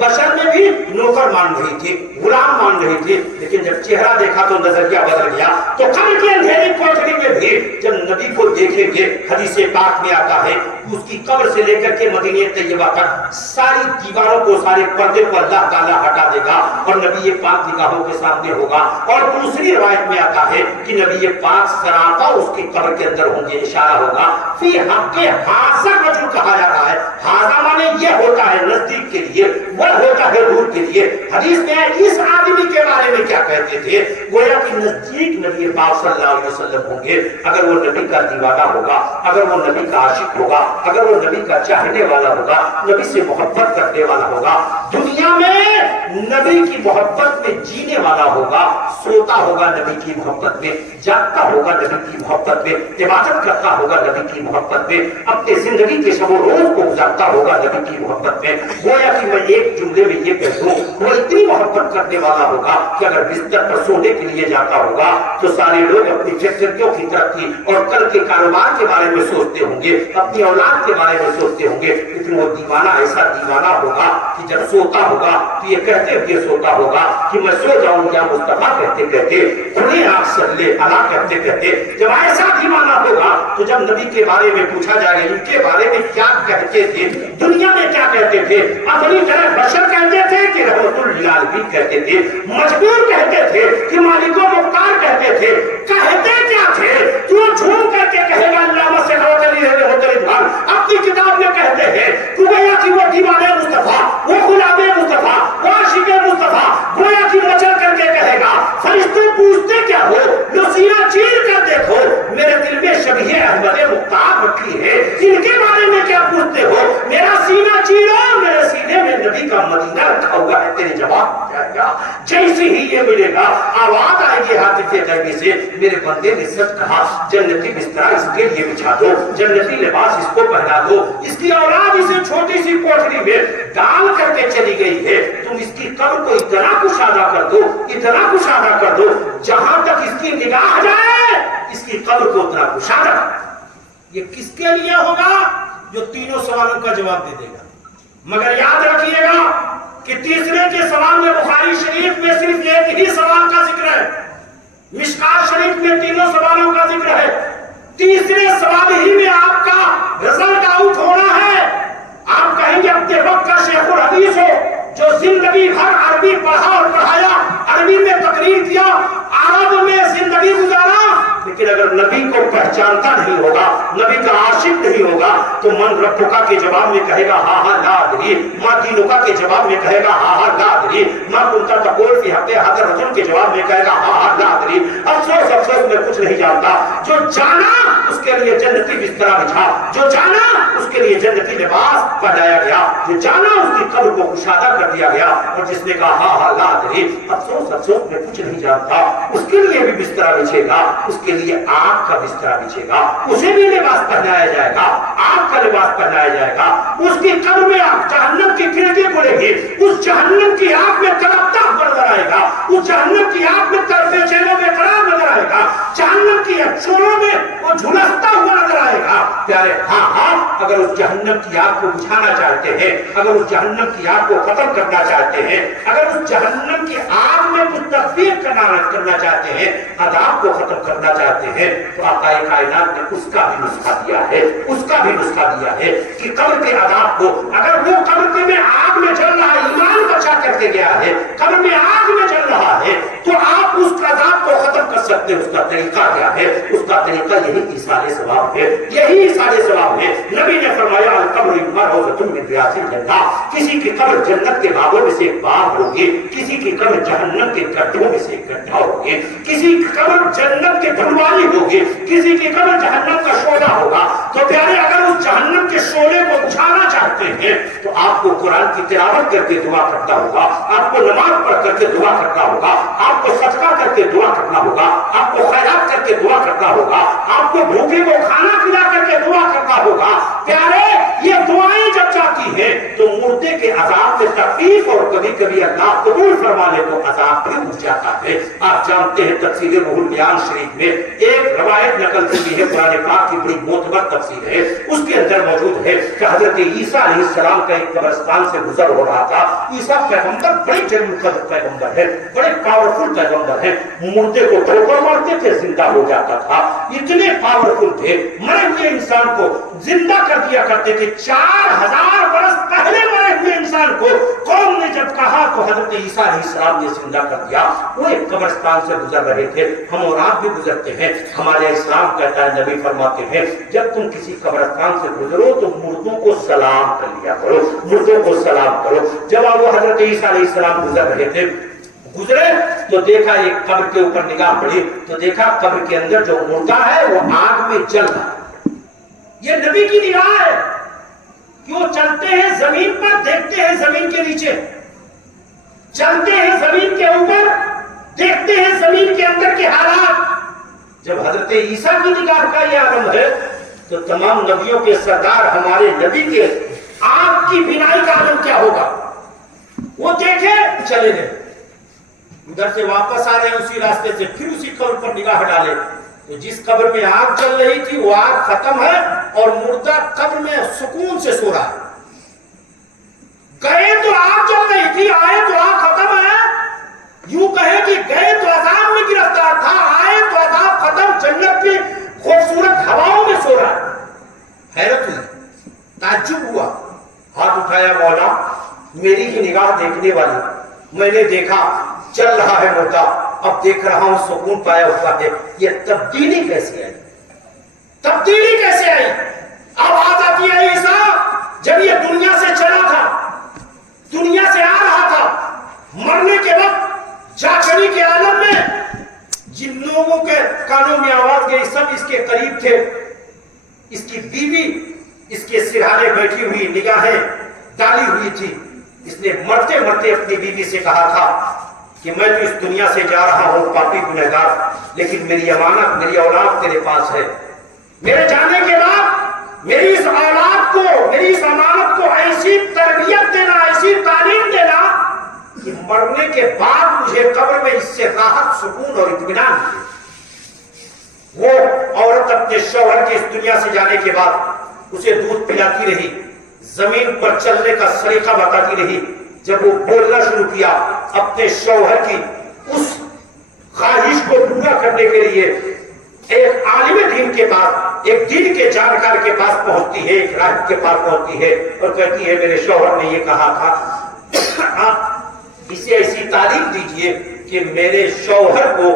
بشر میں بھی نوکر مان رہی تھی, غلام مان رہی تھی, لیکن جب چہرہ دیکھا تو نظریہ بدل گیا. تو قبر کی اندھیری کوٹری میں بھی جب نبی کو دیکھیں گے حدیث پاک میں آتا ہے اس کی قبر سے لے کر کے مدینہ طیبہ تک ساری دیواروں کو, سارے پردے کو اللہ تعالیٰ ہٹا دے گا اور نبی پاک نگاہوں کے سامنے ہوگا. اور دوسری روایت میں آتا ہے کہ نبی پاک سراپا اس کی قبر کے اندر ہوں گے, اشارہ ہوگا فی حق حاضر رجل کہا جا رہا ہے. حاضر مانے یہ ہوتا ہے نزدیک کے لیے, وہ ہوتا ہے دور کے لیے. حدیث میں اس آدمی کے بارے میں کیا کہتے تھے, گویا کہ نزدیک نبی پاک صلی اللہ علیہ وسلم ہوں گے. اگر وہ نبی کا دیوانہ ہوگا, اگر وہ نبی کا عاشق ہوگا, اگر وہ نبی کا چاہنے والا ہوگا, نبی سے محبت کرنے والا ہوگا, دنیا میں نبی کی محبت میں جینے والا ہوگا, سوتا ہوگا نبی کی محبت میں, جاگتا ہوگا نبی کی محبت میں, عبادت کرتا ہوگا نبی کی محبت میں, اپنے زندگی کے شب و روز کو گزارتا ہوگا نبی کی محبت میں. گویا کہ میں ایک جملے میں یہ کہہ دوں وہ اتنی محبت کرنے والا ہوگا کہ اگر بستر پر سونے کے لیے جاتا ہوگا تو سارے لوگ اپنی فیکٹریوں کی ترقی اور کل کے کاروبار کے بارے میں سوچتے ہوں گے, اپنی اولاد کے بارے میں سوچتے ہوں گے. لیکن وہ دیوانہ ایسا دیوانہ ہوگا کہ جب سوتا ہوگا تو یہ کہتے ہوئے سوتا ہوگا کہ میں سو جاؤں یا مصطفیٰ کہتے کہتے, کھلے آنکھ صلی اللہ کہتے کہتے. جب ایسا دیوانہ ہوگا تو جب نبی کے بارے میں پوچھا جائے گا ان کے بارے میں کیا کہتے تھے, دنیا میں کیا کہتے تھے, اپنی طرح بشر کہتے تھے کہ رحمت للعالمین کہتے تھے, مجبور کہتے تھے کہ مالک و مختار کہتے تھے, کہتے کیا تھے, کیوں جھوم کر کے کہے گا علامہ سے اپنی کتاب میں کہتے ہیں گویا کہ وہ دیوانے مصطفیٰ, وہ غلام مصطفیٰ, وہ عاشق مصطفیٰ, گویا کہ مچل کر کے کہے گا فرشتے پوچھتے کیا ہو, جو سینہ چیر کر دیکھو میرے دل میں شبیہ احمد مختار رکھی ہے, ان کے بارے میں کیا پوچھتے ہو, میرا سینہ چیرو, میرے سینے میں نبی کا مدینہ رکھا ہوا ہے. تیرے جواب جائے گا جیسے ہی یہ ملے گا آواز آئے گی ہاتھ کے قیدی سے, میرے بندے نے سچ کہا, جنتی بستر اس کے لیے بچھا دو, جنتی لباس اس کو پہنا دو, اس کی اولاد اسے چھوٹی سی کوٹری میں ڈال کر کے چلی گئی ہے, تم اس کی قبر کو اتنا کشادہ کر دو, اتنا کشادہ کر دو جہاں تک اس کی نگاہ جائے, اس کی قبر کو اتنا کشادہ. یہ کس کے لیے ہوگا, جو تینوں سوالوں کا جواب دے دے گا. مگر یاد رکھیے گا کہ تیسرے کے سوال میں بخاری شریف میں صرف ایک ہی سوال کا ذکر ہے, مشکات شریف میں تینوں سوالوں کا ذکر ہے. تیسرے سوال ہی میں آپ کا رزلٹ آؤٹ ہونا ہے. آپ کہیں گے اپنے وقت کا شیخ الحدیث ہو جو زندگی بھر عربی پڑھا اور پڑھایا, عربی میں تقریر دیا, عرب میں زندگی گزارا, لیکن اگر نبی کو پہچانتا نہیں ہوگا, نبی کا عاشق نہیں ہوگا تو من ربکا کے جواب میں کہے گا ہاں ہاں لا ادری, ما دینکا کے جواب میں کہے گا ہاں ہاں لا ادری, ما کنتا تقول فی حق هذا الرجل کے جواب میں کہے گا ہاں ہاں لا ادری. افسوس افسوس میں کچھ نہیں جانتا. جو جانا اس کے لیے جنتی بستر بچھا, جو جانا اس کے لیے جنتی لباس پہنایا گیا, جو جانا اس کی قبر کو کشادہ کر دیا گیا, اور جس نے کہا ہاں ہاں لا ادری, افسوس افسوس میں کچھ نہیں جانتا, اس کے لیے بھی بستر بچھے گا, اس کے لیے آگ کا بستر بچھے گا, اسے بھی لباس پہنایا جائے گا, آگ کا لباس پہنایا جائے گا. اس کی قبر میں جہنم کی کھڑکی کھلے گی, اس جہنم کی آگ میں تڑپتا نظر آئے گا, اس جہنم کی آگ میں تڑپے چہروں میں قرار نظر آئے گا, جہنم کی چولوں میں وہ جھلستا ہوا نظر آئے گا. پیارے ہاں اگر اس جہنم کی آگ کو بجھانا چاہتے ہیں، اگر اس جہنم کی آگ کو ختم کرنا چاہتے ہیں، اگر اس جہنم کی آگ میں کچھ تخفیف کرنا چاہتے ہیں، عذاب کو ختم کرنا چاہتے ہیں، تو آقا کائنات نے اس کا بھی نسخہ دیا ہے، اس کا بھی نسخہ دیا ہے کہ قبر کے عذاب کو، اگر وہ قبر میں آگ میں جل رہا ہے، ایمان بچا کر کے گیا ہے، قبر میں آگ میں جل رہا ہے، تو آپ اس عذاب کو ختم کر سکتے ہیں. اس کا طریقہ کیا ہے؟ اس کا طریقہ یہی ایصال ثواب ہے، یہی ایصال ثواب ہے. نبی نے فرمایا القبر روضۃ من ریاض الجنہ، کسی کی قبر جنت کے باغوں میں سے ایک باغ ہوگی، کسی کی قبر جہنم کے گڈھوں میں سے ایک گڈھا ہوگی، کسی کی قبر جنت کے بھلوالی ہوگی، کسی کی قبر جہنم کا شعلہ ہوگا. تو پیارے اگر اس جہنم کے شعلے کو بجھانا چاہتے ہیں تو آپ کو قرآن کی تلاوت کر کے دعا کرنا ہوگا، آپ کو نماز پڑھ کر کے دعا کرنا ہوگا، آپ کو صدقہ کر کے دعا کرنا ہوگا، آپ کو خیرات کر کے دعا کرنا ہوگا، آپ کو بھوکے کو کھانا کھلا کر کے دعا کرنا ہوگا. پیارے یہ دعائیں جب جاتی ہیں تو مردے کے عذاب میں تخفیف، اور کبھی کبھی اللہ قبول فرما لے تو عذاب بھی اٹھ جاتا ہے. آپ جانتے ہیں تفسیر روح البیان شریف میں ایک روایت نقل کی ہے، قرآن پاک کی بڑی معتبر تفسیر ہے. اس کے اندر موجود ہے کہ حضرت عیسیٰ علیہ السلام کا ایک قبرستان سے گزر ہو رہا تھا. عیسیٰ پیغمبر بڑے جلیل قدر پیغمبر ہے، بڑے پاورفل پیغمبر ہے. مردے کو ٹھوکر مارتے تھے زندہ ہو جاتا تھا، اتنے پاورفل تھے. مرے ہوئے انسان کو زندہ کر دیا کرتے تھے. 4000 برس پہلے مرے ہوئے انسان کو قوم نے جب کہا تو حضرت عیسیٰ علیہ السلام نے زندہ کر دیا. وہ ایک قبرستان سے گزر رہے تھے. ہم اور آپ بھی گزرتے ہیں. ہمارے اسلام کہتا ہے، نبی فرماتے ہیں جب تم کسی قبرستان سے گزرو تو مردوں کو سلام کر لیا کرو، مردوں کو سلام کرو. جب وہ حضرت عیسیٰ علیہ السلام گزر رہے تھے، گزرے تو دیکھا ایک قبر کے اوپر نگاہ پڑی تو دیکھا قبر کے اندر جو مردہ ہے وہ آگ میں جل رہا ہے. یہ نبی کی نگاہ ہے کہ وہ چلتے ہیں زمین پر، دیکھتے ہیں زمین کے نیچے، چلتے ہیں زمین کے اوپر، دیکھتے ہیں زمین کے اندر کے حالات. جب حضرت عیسیٰ کی نگاہ کا یہ عالم ہے تو تمام نبیوں کے سردار ہمارے نبی کے آپ کی بینائی کا عالم کیا ہوگا؟ وہ دیکھے چلے گئے، ادھر سے واپس آ رہے ہیں اسی راستے سے، پھر اسی قبر پر نگاہ ڈالے تو جس قبر میں آگ چل رہی تھی وہ آگ ختم ہے اور مردہ قبر میں سکون سے سو رہا ہے. گئے تو آگ چل رہی تھی، آئے تو آگ ختم ہے. یوں کہے کہ گئے تو عذاب میں گرفتار تھا، آئے تو عذاب ختم، جنت کی خوبصورت ہواؤں میں سو رہا ہے. حیرت ہوئی، تعجب ہوا، ہاتھ اٹھایا، مولا میری ہی نگاہ دیکھنے والی، میں نے دیکھا چل رہا ہے مردہ، اب دیکھ رہا ہوں سکون پایا ہوا ہے. یہ تبدیلی کیسے آئی؟ تبدیلی کیسے آئی؟ اب بات آتی ہے عیسیٰ جب یہ دنیا سے چلا تھا، دنیا سے آ رہا تھا، مرنے کے وقت جاگنی کے عالم میں جن لوگوں کے کانوں میں آواز گئی سب اس کے قریب تھے. اس کی بیوی اس کے سرہانے بیٹھی ہوئی، نگاہیں ڈالی ہوئی تھی. اس نے مرتے مرتے اپنی بیوی سے کہا تھا کہ میں تو اس دنیا سے جا رہا ہوں پاپی گنہگار، لیکن میری امانت، میری اولاد تیرے پاس ہے. میرے جانے کے بعد میری اس اولاد کو، میری اس امانت کو ایسی تربیت دینا، ایسی تعلیم دینا کہ مرنے کے بعد مجھے قبر میں اس سے راحت، سکون اور اطمینان ملے. وہ عورت اپنے شوہر کے اس دنیا سے جانے کے بعد اسے دودھ پلاتی رہی، زمین پر چلنے کا سلیقہ بتاتی رہی. جب وہ بولنا شروع کیا اپنے شوہر کی اس خواہش کو پورا کرنے کے لیے ایک عالم دین کے پاس، ایک دین کے جانکار کے پاس پہنچتی ہے، ایک راہب کے پاس پہنچتی ہے اور کہتی ہے میرے شوہر نے یہ کہا تھا، آپ اسے ایسی تعلیم دیجئے کہ میرے شوہر کو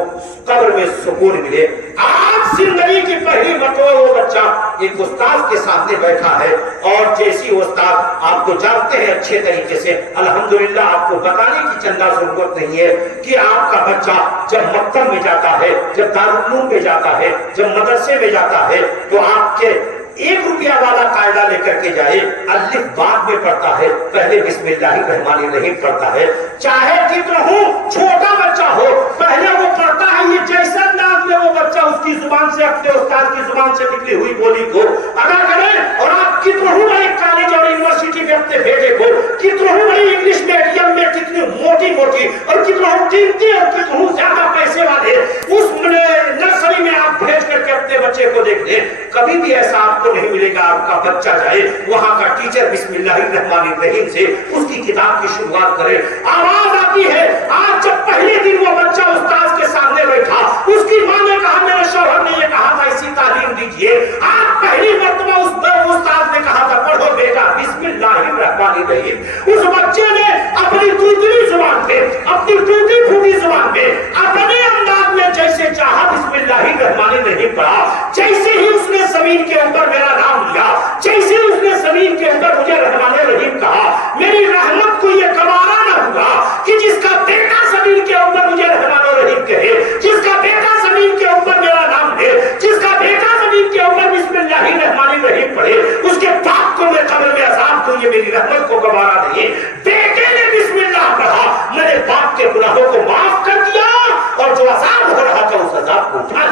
قبر میں سکون ملے. آج زندگی کی پہلی مرتبہ وہ بچہ ایک استاد کے سامنے بیٹھا ہے اور جیسی استاد آپ کو جانتے ہیں اچھے طریقے سے، الحمدللہ آپ کو بتانے کی چندہ ضرورت نہیں ہے کہ آپ کا بچہ جب مکتب میں جاتا ہے، جب دارالعلوم میں جاتا ہے، جب مدرسے میں جاتا ہے تو آپ کے 1 روپیہ والا قاعدہ لے کر کے جائے، الف بعد میں پڑھتا ہے، پہلے بسم اللہ الرحمن الرحیم پڑھتا ہے. چاہے کتنا ہو چھوٹا بچہ ہو، پہلے وہ پڑھتا ہے. یہ جیسا انداز میں وہ بچہ اس کی زبان سے، اپنے استاد کی زبان سے نکلی ہوئی بولی کو ادا کرے. اور آپ کتنا ہو بڑے کالج اور یونیورسٹی میں اپنے بیٹے کو، کتنا ہو بڑی انگلش میڈیم میں کتنی موٹی موٹی اور کتنا ہو قیمتی اور کتنا ہو زیادہ پیسے والے اس نرسری میں آپ بھیج کر کے اپنے بچے کو دیکھ لیں, کبھی بھی ایسا آپ کو نہیں ملے گا آپ کا بچہ جائے وہاں کا ٹیچر بسم اللہ الرحمن الرحیم سے اس کی کتاب کی شروعات کرے. آواز آتی ہے آج جب پہلے دن وہ بچہ استاذ کے سامنے بیٹھا, اس کی ماں نے کہا میرے شوہر نے یہ کہا تھا اسی تعلیم دیجیے, آج پہلی مرتبہ اس استاذ نے کہا تھا پڑھو بیٹا بسم اللہ الرحمن الرحیم. اس بچے نے اپنی دوسری زبان پہ, اپنی ٹوٹی پھوٹی زبان پہ اپنے انداز میں جیسے چاہا بسم اللہ الرحمن الرحیم پڑھا. جیسے ہی اس نے زمین کے اوپر میرا نام لیا, جیسے اس نے زمین کے اوپر مجھے رحمان الرحیم کہا, میری رحمت کو یہ گوارا نہ ہوا کہ جس کا بیٹا زمین کے اوپر مجھے رحمان الرحیم کہے, جس کا بیٹا زمین کے اوپر میرا نام لے, جس کا بیٹا زمین کے اوپر بسم اللہ الرحمن الرحیم پڑھے, اس کے باپ کو میں قبر میں عذاب دوں, یہ میری رحمت کو گوارا نہیں. بیٹے نے بسم اللہ پڑھا, میں نے باپ کے گناہوں کو معاف کر دیا اور جو عذاب ہو رہا تھا اس عذاب کو اٹھا.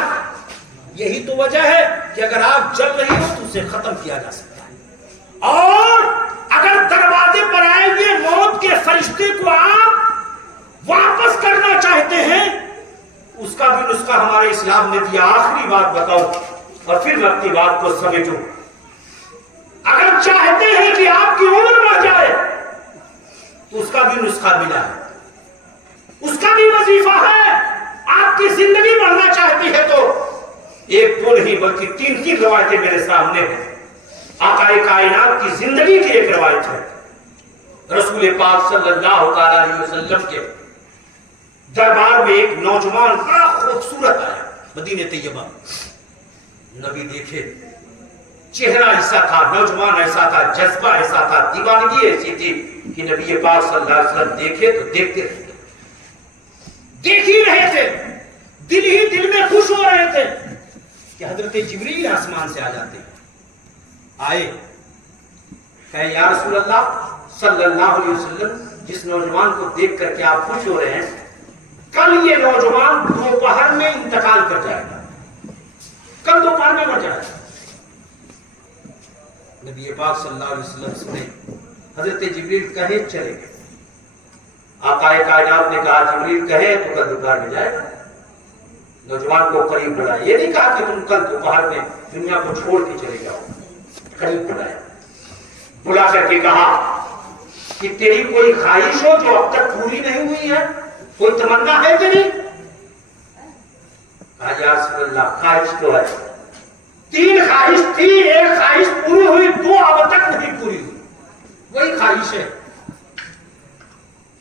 یہی تو وجہ ہے کہ اگر آگ جل رہی ہو تو اسے ختم کیا جا سکتا ہے, اور اگر دروازے پر آئے ہوئے موت کے فرشتے کو آپ واپس کرنا چاہتے ہیں, اس کا بھی نسخہ ہمارے اسلام نے دیا. آخری بات بتاؤ اور پھر میں اپنی بات کو سمجھوں. اگر چاہتے ہیں کہ آپ کی عمر بڑھ جائے تو اس کا بھی نسخہ ملا ہے, اس کا بھی وظیفہ ہے. آپ کی زندگی بڑھنا چاہتی ہے تو ایک دو نہیں بلکہ تین روایتیں میرے سامنے ہیں. آقا کائنات کی زندگی کی ایک روایت ہے. رسول پاک صلی اللہ علیہ وسلم کے دربار میں ایک نوجوان بڑا خوبصورت آیا مدینہ طیبہ. نبی دیکھے, چہرہ ایسا تھا, نوجوان ایسا تھا, جذبہ ایسا تھا, دیوانگی ایسی تھی کہ نبی پاک صلی اللہ علیہ وسلم دیکھے تو دیکھتے رہے, دیکھ ہی رہے تھے, دل ہی دل میں خوش ہو رہے تھے کہ حضرت جبریل آسمان سے آ جاتے ہیں. آئے, کہے یا رسول اللہ صلی اللہ علیہ وسلم, جس نوجوان کو دیکھ کر کے آپ خوش ہو رہے ہیں, کل یہ نوجوان دوپہر میں انتقال کر جائے گا, کل دوپہر میں مر جائے گا. نبی پاک صلی اللہ علیہ وسلم سنے, حضرت جبریل کہے چلے گئے. آقا کائنات نے کہا جبریل کہے تو کل دوپہر میں جائے گا. نوجوان کو قریب بلایا, یہ نہیں کہا کہ تم کل دوپہر میں دنیا کو چھوڑ کے چلے جاؤ, قریب بلایا, بلا کر کے کہا کہ تیری کوئی خواہش ہو جو اب تک پوری نہیں ہوئی ہے, کوئی تمنا ہے تیری؟ کہا یا رسول اللہ خواہش تو ہے, 3 خواہش تھی, ایک خواہش پوری ہوئی, 2 اب تک نہیں پوری ہوئی, وہی خواہش ہے.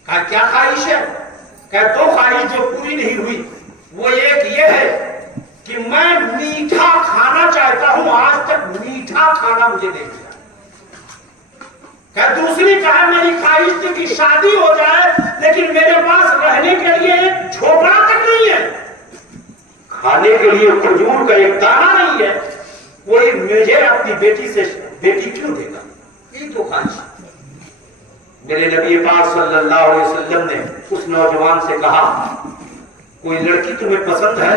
کہا کیا خواہش ہے؟ کہ 2 خواہش جو پوری نہیں ہوئی, وہ ایک یہ ہے کہ میں میٹھا کھانا چاہتا ہوں, آج تک میٹھا کھانا مجھے نہیں ملا. کہ دوسری کہا میری خواہش تھی کہ شادی ہو جائے لیکن میرے پاس رہنے کے لیے ایک جھوپڑا تک نہیں ہے, کھانے کے لیے کھجور کا ایک دانہ نہیں ہے, کوئی مجھے اپنی بیٹی کیوں دے گا؟ یہی تو خواہش. میرے نبی پاک صلی اللہ علیہ وسلم نے اس نوجوان سے کہا کوئی لڑکی تمہیں پسند ہے؟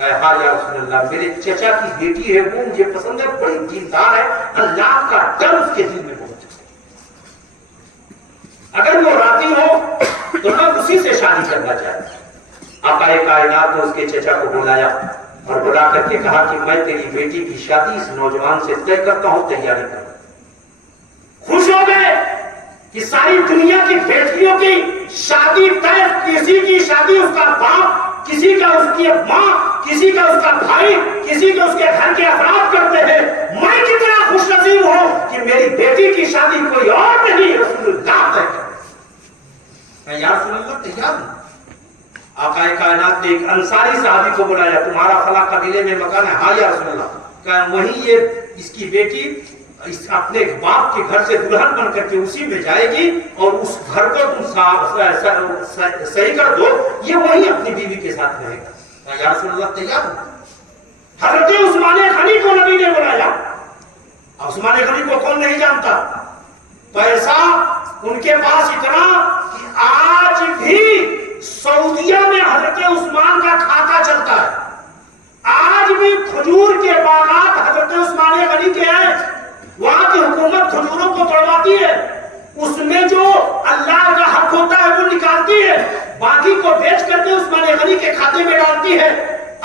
ہاں یا رسول اللہ میرے چچا کی بیٹی ہے, وہ مجھے پسند ہے, بڑی دیندار ہے, اللہ کا ڈر اس کے دل میں بہت ہے, اگر وہ راضی ہو تو میں اسی سے شادی کرنا چاہتا ہوں. آقا کائنات نے اس کے چچا کو بلایا اور بلا کر کے کہا کہ میں تیری بیٹی کی شادی اس نوجوان سے طے کرتا ہوں, تیاری کر. خوش ہو گئے کہ ساری دنیا کی بیٹیوں کی شادی طے, کسی کی شادی اس کا باپ, کسی کا اس کی ماں, کسی کا اس کا بھائی, کسی کا اس کے گھر کے افراد کرتے ہیں. میں کتنا خوش نصیب ہوں کہ میری بیٹی کی شادی کوئی اور نہیں, رسول اللہ طے کرے. یا رسول اللہ تیار ہوں. آقا کائنات نے ایک انصاری صحابی کو بلایا, تمہارا فلاں قبیلے میں مکان ہے؟ ہاں یا رسول اللہ. کہا وہیں یہ اس کی بیٹی اپنے باپ کے گھر سے دلہن بن کر کے اسی میں جائے گی اور اس گھر کو تم صحیح کر دو, یہ وہی اپنی بیوی کے ساتھ رہے گا. یا رسول اللہ تیار ہو. حضرت عثمان غنی کو نبی نے بلایا. عثمان غنی کو کون نہیں جانتا, پیسہ ان کے پاس اتنا کہ آج بھی سعودیہ میں حضرت عثمان کا کھاتا چلتا ہے. آج بھی کھجور کے باغات حضرت عثمان غنی کے ہیں, وہاں کی حکومت کھجوروں کو توڑواتی ہے, اس میں جو اللہ کا حق ہوتا ہے وہ نکالتی ہے, باقی کو بیچ کر کے عثمان غنی کے کھاتے میں ڈالتی ہے.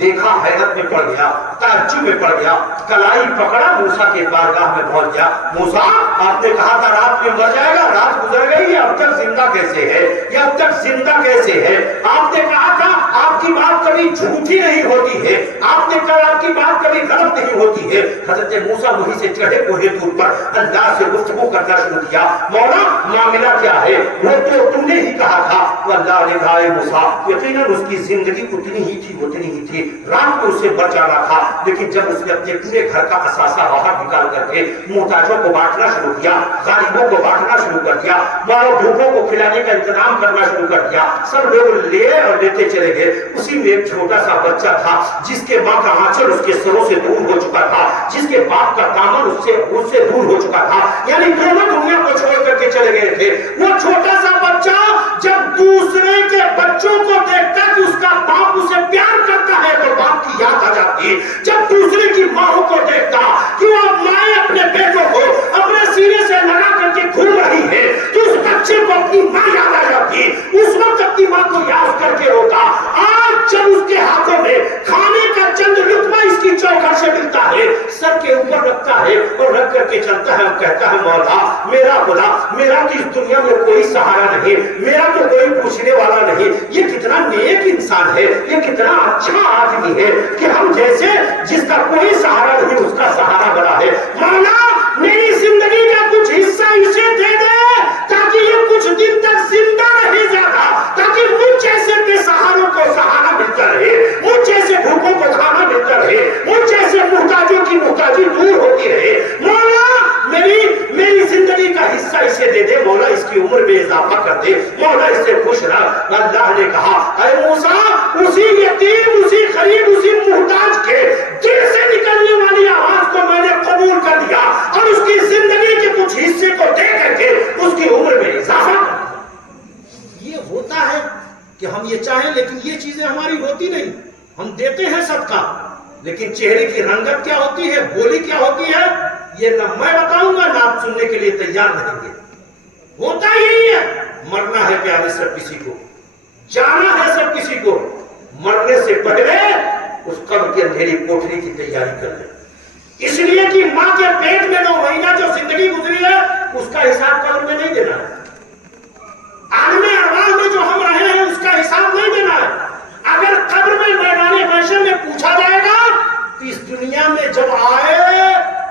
دیکھا حیرت میں پڑ گیا, تعجب میں پڑ گیا, کلائی پکڑا, موسیٰ کے بارگاہ میں پہنچ گیا. موسیٰ, آپ نے کہا تھا رات میں مر جائے گا, رات گزر گئی, یہ اب تک زندہ کیسے ہے, یہ اب تک زندہ کیسے ہے؟ آپ نے کہا تھا آپ کی بات کبھی جھوٹی نہیں ہوتی ہے, آپ نے کہا آپ کی بات کبھی غلط نہیں ہوتی ہے. حضرت موسیٰ وہیں سے چڑھے کوہ طور پر, اللہ سے گفتگو کرنا شروع کیا. مولا معاملہ کیا ہے؟ وہ تو تم نے ہی کہا تھا. وہ اللہ نے کہا, موسیٰ یقیناً اس کی زندگی اتنی ہی تھی, اتنی ہی تھی, رات کو اسے بچ جانا تھا, لیکن جب اس نے اپنے پورے گھر کا اثاثہ باہر نکال کر کے محتاجوں کو بانٹنا شروع کیا, غریبوں کو بانٹنا شروع کر دیا, مارو بھوکوں کو کھلانے کا انتظام کرنا شروع کر دیا, سب لوگ لے اور لیتے چلے گئے. اسی میں ایک چھوٹا سا بچہ تھا جس کے ماں کا آنچل اس کے سروں سے دور ہو چکا تھا, جس کے باپ کا دامن اس سے دور ہو چکا تھا, یعنی دونوں دنیا کو چھوڑ کر کے چلے گئے تھے. وہ چھوٹا سا بچہ جب دوسرے کے بچوں کو دیکھتا کہ اس کا باپ اسے پیار کرتا ہے تو باپ کی یاد آ جاتی, جب دوسرے کی ماں کو دیکھتا کہ وہ مائیں اپنے بیٹوں کو اپنے سینے سے لگا کر کے گھوم رہی ہے تو اس بچے کو اپنی ماں یاد آ جاتی, اس وقت اپنی ماں کو یاد کر کے روتا. آج جب اس کے ہاتھوں میں کھانے کا چند لقمہ اس کی چوکھٹ سے ملتا ہے, سر کے اوپر رکھتا ہے اور رکھ کر کے چلتا ہے اور کہتا ہے, مولا میرا خدا, میرا تو اس دنیا میں کوئی سہارا نہیں, میرا تو کوئی پوچھنے والا نہیں, یہ کتنا نیک انسان ہے, یہ کتنا اچھا آدمی ہے کہ ہم جیسے جس کا کوئی سہارا نہیں اس کا سہارا بنا ہے. مولا میری زندگی کا کچھ حصہ اسے دے دے تاکہ یہ کچھ دن تک زندہ رہ جاتا, تاکہ مجھ جیسے بے سہاروں کو سہارا ملتا رہے, مجھ جیسے بھوکوں کو کھانا ملتا رہے, مجھ جیسے محتاجوں کی محتاجی دور ہوتی رہے. مولا میری زندگی کا حصہ اسے دے دے, مولا اس کی عمر میں اضافہ کر دے, مولا اس سے خوش رکھ. اللہ نے کہا, اے موسیٰ, اسی یتیم, اسی غریب, اسی محتاج کے دل سے نکلنے والی آواز کو میں نے قبول کر لیا اور اس کی زندگی کے کچھ حصے کو دے کر کے اس کی عمر میں اضافہ کر دیا. یہ ہوتا ہے کہ ہم یہ چاہیں لیکن یہ چیزیں ہماری ہوتی نہیں. ہم دیتے ہیں صدقہ لیکن چہرے کی رنگت کیا ہوتی ہے, بولی کیا ہوتی ہے, یہ نہ میں بتاؤں گا نہ آپ سننے کے لیے تیار رہیں گے. ہوتا یہی ہے, مرنا ہے پیارے سب کسی کو, جانا ہے سب کسی کو, مرنے سے پہلے اس قبر کے اندھیری کوٹری کی تیاری کر لیں. اس لیے کہ ماں کے پیٹ میں 9 مہینہ جو زندگی گزری ہے اس کا حساب قبر میں نہیں دینا ہے. عالم ارواح میں جو ہم رہے ہیں اس کا حساب نہیں دینا ہے. اگر قبر میں میدان محشر میں پوچھا جائے گا تو اس دنیا میں جب آئے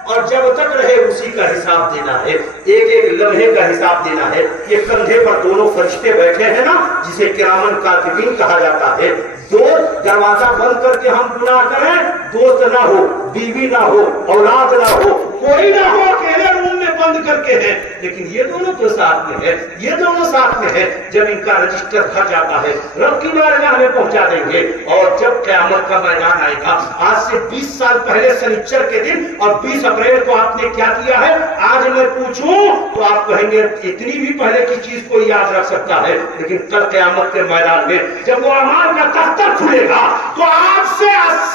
اور جب تک رہے اسی کا حساب دینا ہے, ایک ایک لمحے کا حساب دینا ہے. یہ کندھے پر دونوں فرشتے بیٹھے ہیں نا, جسے کرامن کاتبین کہا جاتا ہے. دوست دروازہ بند کر کے ہم گناہ کریں, دوست نہ ہو, بیوی نہ ہو, اولاد نہ ہو, کوئی نہ ہو, اکیلے روم میں بند کر کے ہیں, لیکن یہ دونوں تو ساتھ میں ہے, یہ دونوں ساتھ میں ہے. جب ان کا رجسٹر بھر جاتا ہے رب کی بارگاہ میں پہنچا دیں گے. اور جب قیامت کا میدان آئے گا, آج سے 20 سال پہلے سنیچر کے دن اور 20 اپریل کو آپ نے کیا کیا ہے, آج میں پوچھوں تو آپ کہیں گے اتنی بھی پہلے کی چیز کو یاد رکھ سکتا ہے. لیکن کل قیامت کے میدان میں جب وہ اعمال کا دفتر کھلے گا تو آج سے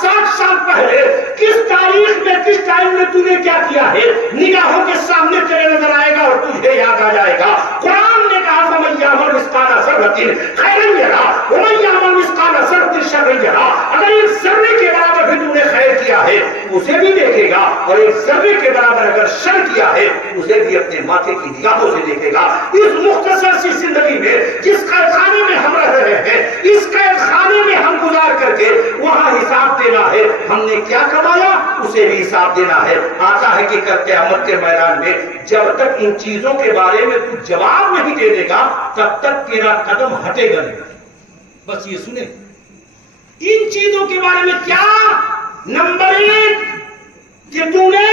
60 سال پہلے کس تاریخ میں کس ٹائم میں تو نے کیا کیا ہے نگاہوں کے سامنے تیرے نظر آئے گا اور تجھے یاد آ جائے گا. قرآن نے کہا فَمَن يَعْمَلْ مِثْقَالَ ذَرَّةٍ خَيْرًا يَرَهُ وَمَن يَعْمَلْ مِثْقَالَ ذَرَّةٍ شَرًّا يَرَهُ. اگر ایک ذرے کے برابر بھی تو نے خیر کیا ہے اسے بھی دیکھے گا, اور ایک ذرے کے برابر اگر شر کیا ہے اسے بھی اپنے ماتھے کی نگاہوں سے دیکھے گا. اس مختصر سی زندگی میں جس قید خانے میں ہم رہ رہے ہیں, اس قید خانے میں ہم گزار کر کے وہاں حساب دینا ہے. ہم نے کیا کمایا اسے بھی حساب دینا ہے. آتا ہے کہ کل قیامت کے میدان میں جب تک ان چیزوں کے بارے میں تو جواب نہیں دے دے گا تب تک تیرا قدم ہٹے گا نہیں. بس یہ سنیں ان چیزوں کے بارے میں کیا. نمبر 1 کہ تو نے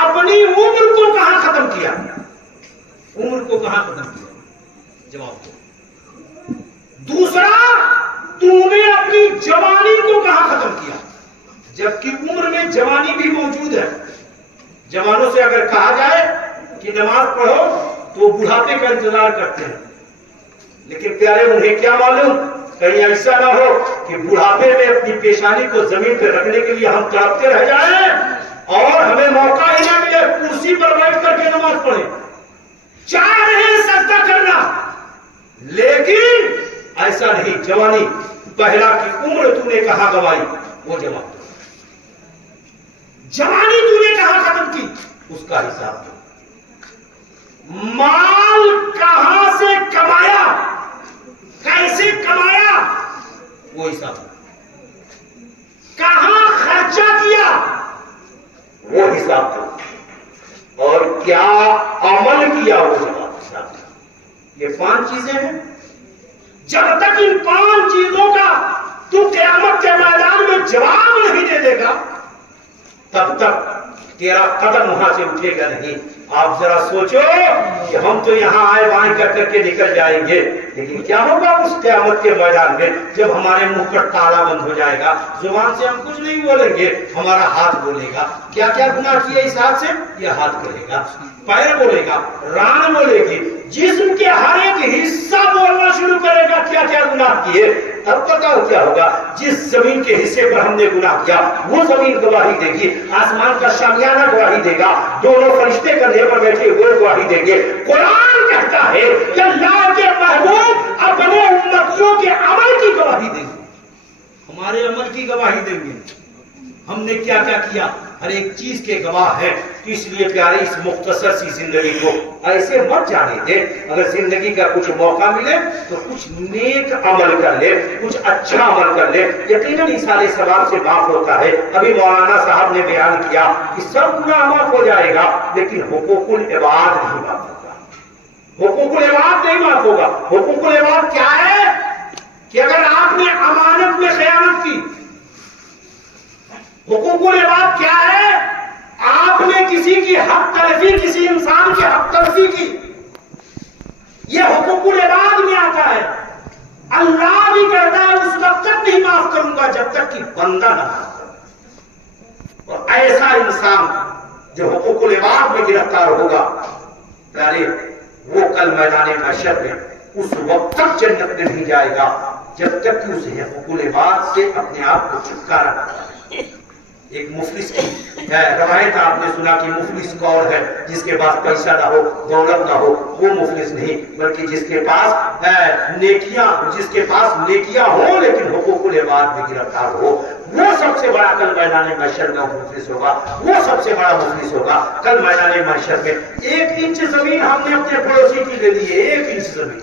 اپنی عمر کو کہاں ختم کیا, عمر کو کہاں ختم کیا, جواب دو. دوسرا, تو نے اپنی جوانی کو کہاں ختم کیا, جبکہ عمر میں جوانی بھی موجود ہے. جوانوں سے اگر کہا جائے کہ نماز پڑھو تو بڑھاپے کا انتظار کرتے ہیں, لیکن پیارے انہیں کیا معلوم کہیں ایسا نہ ہو کہ بڑھاپے میں اپنی پیشانی کو زمین پہ رکھنے کے لیے ہم تڑپتے رہ جائیں اور ہمیں موقع ہی نہ ملے کرسی پر بیٹھ کر کے نماز پڑھیں. چاہ رہے ہیں سجدہ کرنا لیکن ایسا نہیں. جوانی پہلا کی عمر تو نے کہاں گوائی, وہ جمع کرو. جوانی تو نے کہاں ختم کی؟ اس کا حساب دو. مال کہاں سے کمایا، کیسے کمایا، وہ حساب دو. کہاں خرچہ کیا، وہ حساب دو. اور کیا عمل کیا، وہ حساب دو. یہ 5 چیزیں ہیں. جب تک ان 5 چیزوں کا تو قیامت کے میدان میں جواب نہیں دے دے گا تب تک تیرا قدم وہاں سے اٹھے گا نہیں. آپ ذرا سوچو کہ ہم تو یہاں آئے بائیں کر کر کے نکل جائیں گے، لیکن کیا ہوگا اس قیامت کے میدان میں جب ہمارے منہ پر تالا بند ہو جائے گا؟ زبان سے ہم کچھ نہیں بولیں گے، ہمارا ہاتھ بولے گا. کیا کیا گناہ کیے اس ہاتھ سے؟ یہ ہاتھ کہے گا. پیر بولے گا، ران بولے گی، جسم کے ہر ایک حصہ بولنا شروع کرے گا کیا کیا گناہ کیے. تب بتاؤ کیا ہوگا؟ جس زمین کے حصے پر ہم نے گناہ کیا وہ زمین گواہی دے گی، آسمان کا شامیانہ گواہی دے گا، دونوں فرشتے کندھے پر بیٹھے ہوئے گواہی دیں گے. قرآن کہتا ہے کہ اللہ کے محبوب اپنے امتیوں کے عمل کی گواہی دیں گے. ہمارے عمل کی گواہی دیں گے، ہم نے کیا کیا کیا، ہر ایک چیز کے گواہ ہے. اس لیے پیارے اس مختصر سی زندگی کو ایسے مت جانے دے. اگر زندگی کا کچھ موقع ملے تو کچھ نیک عمل کر لے، کچھ اچھا عمل کر لے. یقیناً ایثار ثواب سے معاف ہوتا ہے. ابھی مولانا صاحب نے بیان کیا کہ سب گناہ معاف ہو جائے گا لیکن حقوق العباد نہیں معاف ہوگا. حقوق العباد نہیں معاف ہوگا. حقوق العباد کیا ہے؟ کہ اگر آپ نے امانت میں خیانت کی. حقوق العباد کیا ہے؟ آپ نے کسی کی حق تلفی، کسی انسان کی حق تلفی کی. یہ حقوق العباد میں آتا ہے. اللہ بھی کہتا ہے اس وقت تک نہیں معاف کروں گا جب تک کہ بندہ نہ معاف کرے. اور ایسا انسان جو حقوق العباد میں گرفتار ہوگا پیارے، وہ کل میدان محشر میں اس وقت تک جنت میں نہیں جائے گا جب تک کہ اسے حقوق العباد سے اپنے آپ کو چھٹکارا نہ کرے. ایک مفلس کی روایت آپ نے سنا کہ مفلس کون ہے؟ جس کے پاس پیسہ نہ ہو، دولت نہ ہو، وہ مفلس نہیں، بلکہ جس کے پاس نیکیاں ہو لیکن حقوق العباد میں گرفتار ہو. وہ سب سے بڑا کل میدان محشر میں مفلس ہوگا. وہ سب سے بڑا مفلس ہوگا کل میدان محشر میں. 1 انچ زمین ہم نے اپنے پڑوسی کی لے لی ہے. 1 انچ زمین،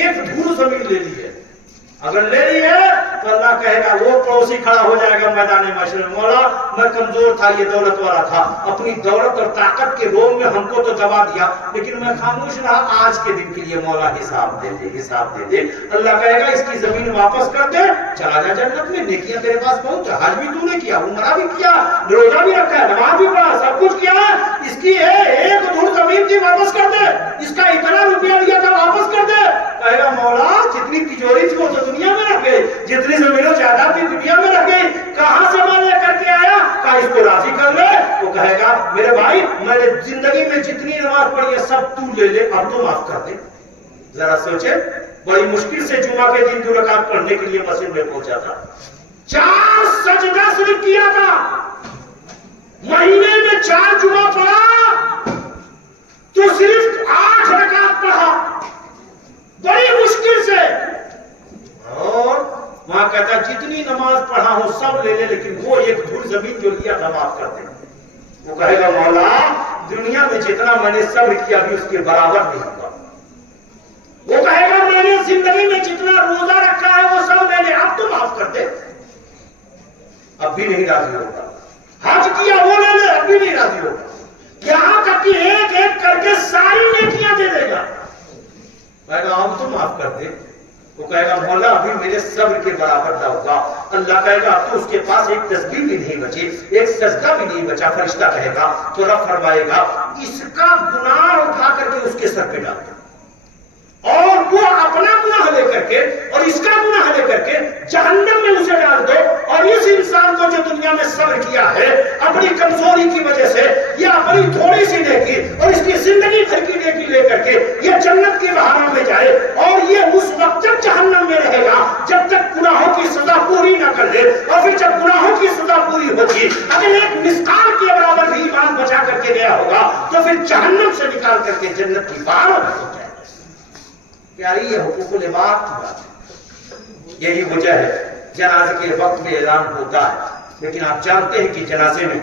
1 دھور زمین لے لی ہے. اگر لے لی ہے تو اللہ کہے گا، وہ پڑوسی کھڑا ہو جائے گا میدان محشر میں، مولا میں کمزور تھا، یہ دولت والا تھا، اپنی دولت اور طاقت کے روم میں ہم کو تو دبا دیا لیکن میں خاموش رہا. آج کے دن کے لیے مولا حساب دے دے، حساب دے دے. اللہ کہے گا اس کی زمین واپس کر دے، چلا جا جنت میں. نیکیاں تیرے پاس بہت ہے، حج بھی تو نے کیا، عمرہ بھی کیا، روزہ بھی رکھا ہے، نماز بھی پڑھا، سب کچھ کیا ہے. اس کی 1 دھور زمین کی واپس کر دے. اس کا اتنا روپیہ لیا تھا واپس کر دے. کہے گا مولا جتنی تجوری تھی وہ تو دنیا میں رکھ گئی، جتنی زمین و جائیداد تھی دنیا میں رکھ گئی، کہاں سے میں لے کر کے آیا؟ کہا اس کو راضی کر لے. وہ کہے گا میرے بھائی میں نے زندگی میں جتنی نماز پڑھی ہے سب تو لے لے، اب تو معاف کر دے. ذرا سوچے، بڑی مشکل سے جمعہ کے دن 2 رکعت پڑھنے کے لیے مسجد میں پہنچا تھا، 4 سجدہ صرف کیا تھا، مہینے میں 4 جمعہ پڑھا تو صرف 8 رکعت پڑھا بڑی مشکل سے. اور وہاں کہتا جتنی نماز پڑھا ہو سب لے لے لیکن وہ 1 دھور زمین جو لیا تھا معاف کر دے. وہ کہے گا مولا دنیا میں جتنا میں نے صبر کیا بھی اس کے برابر نہیں ہوگا. وہ کہے گا میں نے زندگی میں جتنا روزہ رکھا ہے وہ سب لے لے، اب تو معاف کر دے. اب بھی نہیں راضی ہوگا. حج کیا وہ لے لے، اب بھی نہیں راضی ہوگا. یہاں تک کہ 1 کر کے ساری نیکیاں دے دے گا. کہے گا اب تو معاف کر دے. وہ کہے گا مولا ابھی میرے صبر کے برابر نہ ہوگا. اللہ کہے گا اب تو اس کے پاس 1 تسبیح بھی نہیں بچی، 1 سجدہ بھی نہیں بچا. فرشتہ کہے گا تو رب فرمائے گا اس کا گناہ اٹھا کر کے اس کے سر پہ ڈال دے، اور وہ اپنا گناہ لے کر کے اور اس کا گناہ لے کر کے جہنم میں اسے ڈال دو. اور اس انسان کو جو دنیا میں صبر کیا ہے اپنی کمزوری کی وجہ سے یا اپنی تھوڑی سی نیکی اور اس کی زندگی بھر کی نیکی لے کر کے یہ جنت کی بہاروں میں جائے، اور یہ اس وقت تک جہنم میں رہے گا جب تک گناہوں کی سزا پوری نہ کر لے. اور پھر جب گناہوں کی سزا پوری ہوگی، اگر 1 مسقال کے برابر بھی ایمان بچا کر کے گیا ہوگا تو پھر جہنم سے نکال کر کے جنت کی بہاروں میں ہو جائے. پیاری یہ حقوق العباد کی بات ہے. یہی وجہ ہے جنازے کے وقت میں اعلان ہوتا ہے لیکن آپ جانتے ہیں کہ جنازے میں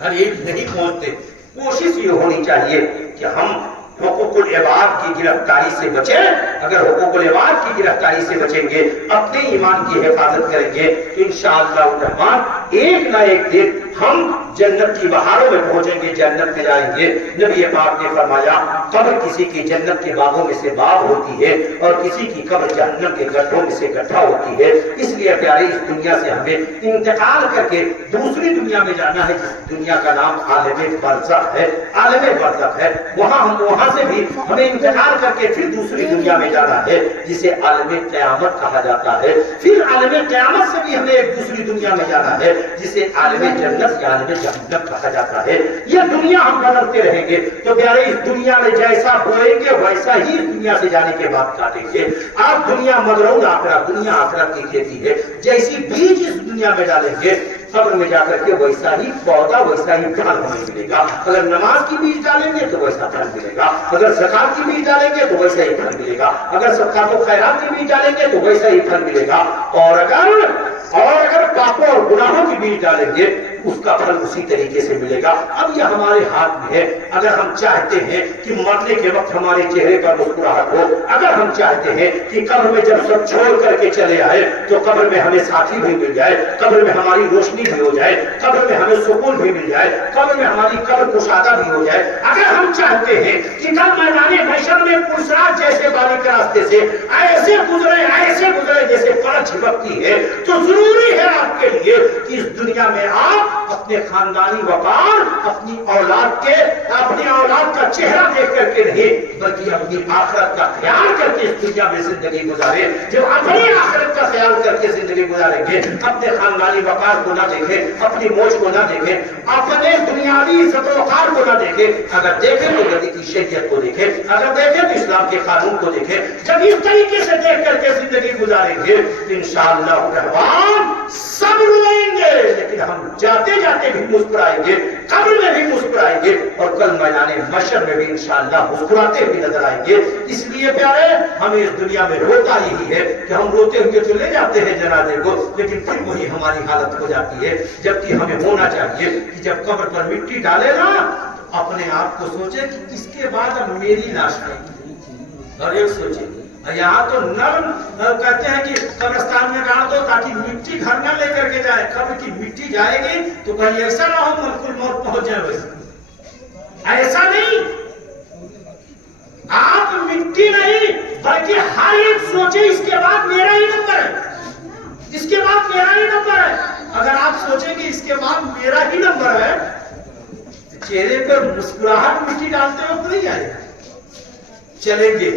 ہر ایک نہیں پہنچتے. کوشش یہ ہونی چاہیے کہ ہم حقوق العباد کی گرفتاری سے بچیں. اگر حقوق العباد کی گرفتاری سے بچیں گے, اپنے ایمان کی حفاظت کریں گے, تو انشاءاللہ الرحمن ایک نہ ایک دن ہم جنت کی بہاروں میں پہنچیں گے, جنت میں جائیں گے. نبی پاک نے فرمایا قبر کسی کی جنت کے باغوں میں سے باغ ہوتی ہے اور کسی کی قبر جہنم کے گڈھوں میں سے گڈھا ہوتی ہے. اس لیے پیارے اس دنیا سے ہمیں انتقال کر کے دوسری دنیا میں جانا ہے, جس دنیا کا نام عالم برزخ ہے. عالم برزخ ہے, وہاں سے بھی ہمیں انتقال کر کے پھر دوسری دنیا میں جانا ہے جسے عالم قیامت کہا جاتا ہے. پھر عالم قیامت سے بھی ہمیں ایک دوسری دنیا میں جانا ہے جسے عالم جنت یا عالم جہنم کہا جاتا ہے. یہ دنیا ہم بدلتے رہیں گے تو پیارے اس دنیا میں جیسا بوئیں گے ویسا ہی اس دنیا سے جانے کے بعد کاٹیں گے. آپ دنیا مدرون آخرت, دنیا آخرت کی کھیتی ہے, جیسی بیج اس دنیا میں ڈالیں گے قبر میں جا کر کے ویسا ہی پودا ویسا ہی پھل ہمیں ملے گا. اگر نماز کی بیج ڈالیں گے تو ویسا پھل ملے گا, اگر زکات کی بیج ڈالیں گے تو ویسا ہی پھل ملے گا, اگر صدقات و خیرات کی بیج ڈالیں گے تو ویسا ہی پھل ملے گا. اور اگر پاپوں اور گناہوں کی بیج ڈالیں گے اس کا پھل اسی طریقے سے ملے گا. اب یہ ہمارے ہاتھ میں ہے. اگر ہم چاہتے ہیں کہ مرنے کے وقت ہمارے چہرے پر مسکراہٹ ہو, اگر ہم چاہتے ہیں کہ قبر میں جب سب چھوڑ کر کے چلے آئے تو قبر میں ہمیں ساتھی بھی مل جائے, قبر میں ہماری روشنی بھی ہو جائے, قبر میں ہمیں سکون بھی مل جائے, قبر میں ہماری قبر کشادہ بھی ہو جائے, اگر ہم چاہتے ہیں کہ کل میدان محشر میں پرسرات جیسے باریک راستے سے ایسے گزرے جیسے پرچھ چھپکتی ہے, تو ضروری ہے آپ کے لیے کہ اس دنیا میں آپ اپنے خاندانی وقار, اپنی اولاد کا چہرہ دیکھ کر کے نہیں بلکہ اپنی آخرت کا خیال کر کے اس دنیا میں زندگی گزارے. جب اپنی آخرت کا خیال کر کے زندگی گزاریں گے, اپنے خاندانی وقار کو نہ دیکھیں, اپنی موج کو نہ دیکھیں, اپنے دنیاوی عزت و وقار کو نہ دیکھیں. اگر دیکھیں تو نبی کی شریعت کو دیکھیں, اگر دیکھیں تو اسلام کے قانون کو دیکھیں. جب اس طریقے سے دیکھ کر کے زندگی گزاریں گے تو انشاءاللہ الرحمن سب روئیں گے, لیکن ہم جاتے جاتے بھی مسکرائیں گے, قبر میں بھی مسکرائیں گے, اور کل میدان محشر میں بھی انشاءاللہ مسکراتے بھی نظر آئیں گے. اس لیے پیارے ہمیں اس دنیا میں ہوتا یہی ہے کہ ہم روتے ہوئے تو لے جاتے ہیں جنازے کو, لیکن پھر وہی ہماری حالت ہو جاتی ہے. جبکہ ہمیں ہونا چاہیے کہ جب قبر پر مٹی ڈالے نا اپنے آپ کو سوچے کہ اس کے بعد اب میری لاش آئے گی. اور ایک سوچے یہاں تو نرم کہتے ہیں کہ قبرستان میں ڈال دو تاکہ مٹی گھر نہ لے کر کے جائے. قبر کی مٹی جائے گی تو کہیں ایسا نہ ہو ملک الموت پہنچ جائے. ویسے ایسا نہیں, آپ مٹی نہیں بلکہ ہر ایک سوچے اس کے بعد میرا ہی نمبر ہے, اس کے بعد میرا ہی نمبر ہے. اگر آپ سوچیں کہ اس کے بعد میرا ہی نمبر ہے, چہرے پر مسکراہٹ مٹی ڈالتے وقت نہیں آئے گا. چلیں گے,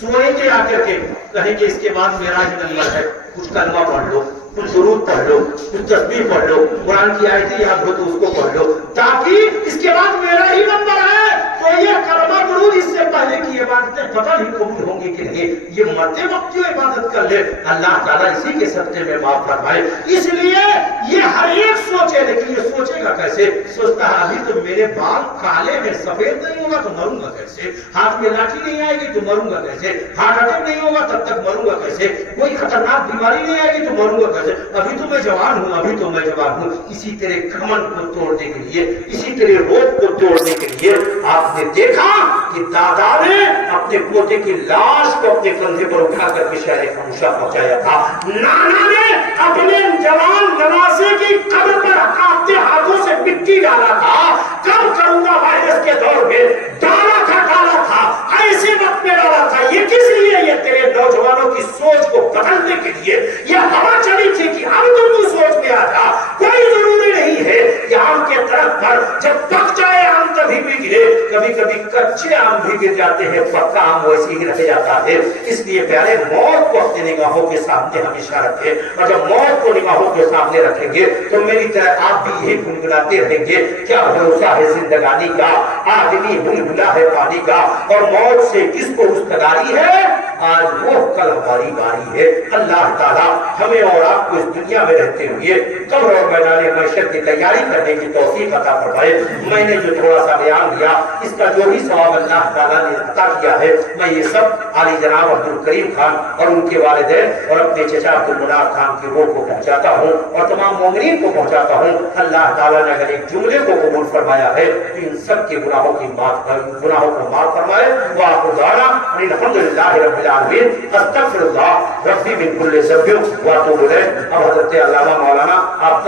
سوئیں گے, آ کر کے کہیں گے اس کے بعد میرا ہی نمبر ہے. کچھ کلمہ پڑھ لو, کچھ درود پڑھ لو, کچھ تسبیح پڑھ لو, قرآن کی آیتیں یاد ہو تو اس کو پڑھ لو, تاکہ اس کے بعد میرا ہی نمبر ہے. تو یہ کلمہ درود اس سے پہلے کی عبادتیں پتہ نہیں قبول ہوں گی کہ نہیں. یہ مرتے وقت جو عبادت کر لے اللہ تعالیٰ اسی کے صدقے میں معاف فرمائے. اس لیے یہ ہر ایک سوچے, لیکن یہ سوچے گا کیسے؟ سوچتا ہے ابھی تو میرے بال کالے میں سفید نہیں ہوگا تو مروں گا کیسے, ہاتھ میں لاٹھی نہیں آئے گی تو مروں گا کیسے, ہارٹ اٹیک نہیں ہوگا تب تک مروں گا کیسے, کوئی خطرناک بیماری نہیں آئے گی تو مروں گا کیسے, ابھی تو میں جوان ہوں, ابھی تو میں جوان ہوں. اسی طرح کمن کو توڑنے کے لیے, اسی طرح روپ کو توڑنے کے لیے آپ نے دیکھا کہ دادا نے اپنے پوتے کی لاش کو اپنے کندھے پر اٹھا کر کے شہر خاموشہ پہنچایا تھا. نانا نے اپنے جوان نواسے کی قبر پر کانپتے ہاتھوں سے مٹی ڈالا تھا. کب کرونا وائرس کے دور میں ڈالا تھا, ایسے وقت میں ڈالا تھا. یہ کس لیے؟ یہ تیرے نوجوانوں کی سوچ کو بدلنے کے لیے. یہ ہوا چلی تھی کہ اب تو سوچ میں آ جا. کوئی ضروری نہیں ہے کہ آم کے درخت پر جب پک جائے آم تبھی بھی گرے, کبھی کبھی کچے آم بھی گر جاتے ہیں, پکا آم ویسے ہی رہ جاتا ہے. اس لیے پیارے موت کو اپنی نگاہوں کے سامنے ہمیشہ رکھیں, اور جب موت کو نگاہوں کے سامنے رکھیں گے تو میری طرح آپ بھی یہی گنگناتے رہیں گے, کیا بھروسہ ہے زندگانی کا, آدمی بلبلا ہے پانی کا, اور موت سے کس کو رستگاری ہے. آج وہ کل ہماری باری ہے. اللہ تعالیٰ ہمیں اور آپ کو اس دنیا میں رہتے ہوئے قبر اور میدان معیشت کی تیاری کرنے کی توفیق عطا فرمائے. میں نے جو تھوڑا سا بیان دیا اس کا جو بھی ثواب اللہ تعالیٰ نے عطا کیا ہے میں یہ سب علی جناب عبد الکریم خان اور ان کے والدین اور اپنے چچا عبد المناف خان کی روح کو پہنچاتا ہوں اور تمام مومنین کو پہنچاتا ہوں. اللہ تعالیٰ نے اگر ایک جملے کو قبول فرمایا ہے تو ان سب کے گناہوں کو معاف فرمائے. وآخر دعوانا ان الحمد للہ رب العالمین. استغفر اللہ ربی من کل ذنب واتوب الیہ. اب حضرت علامہ مولانا آپ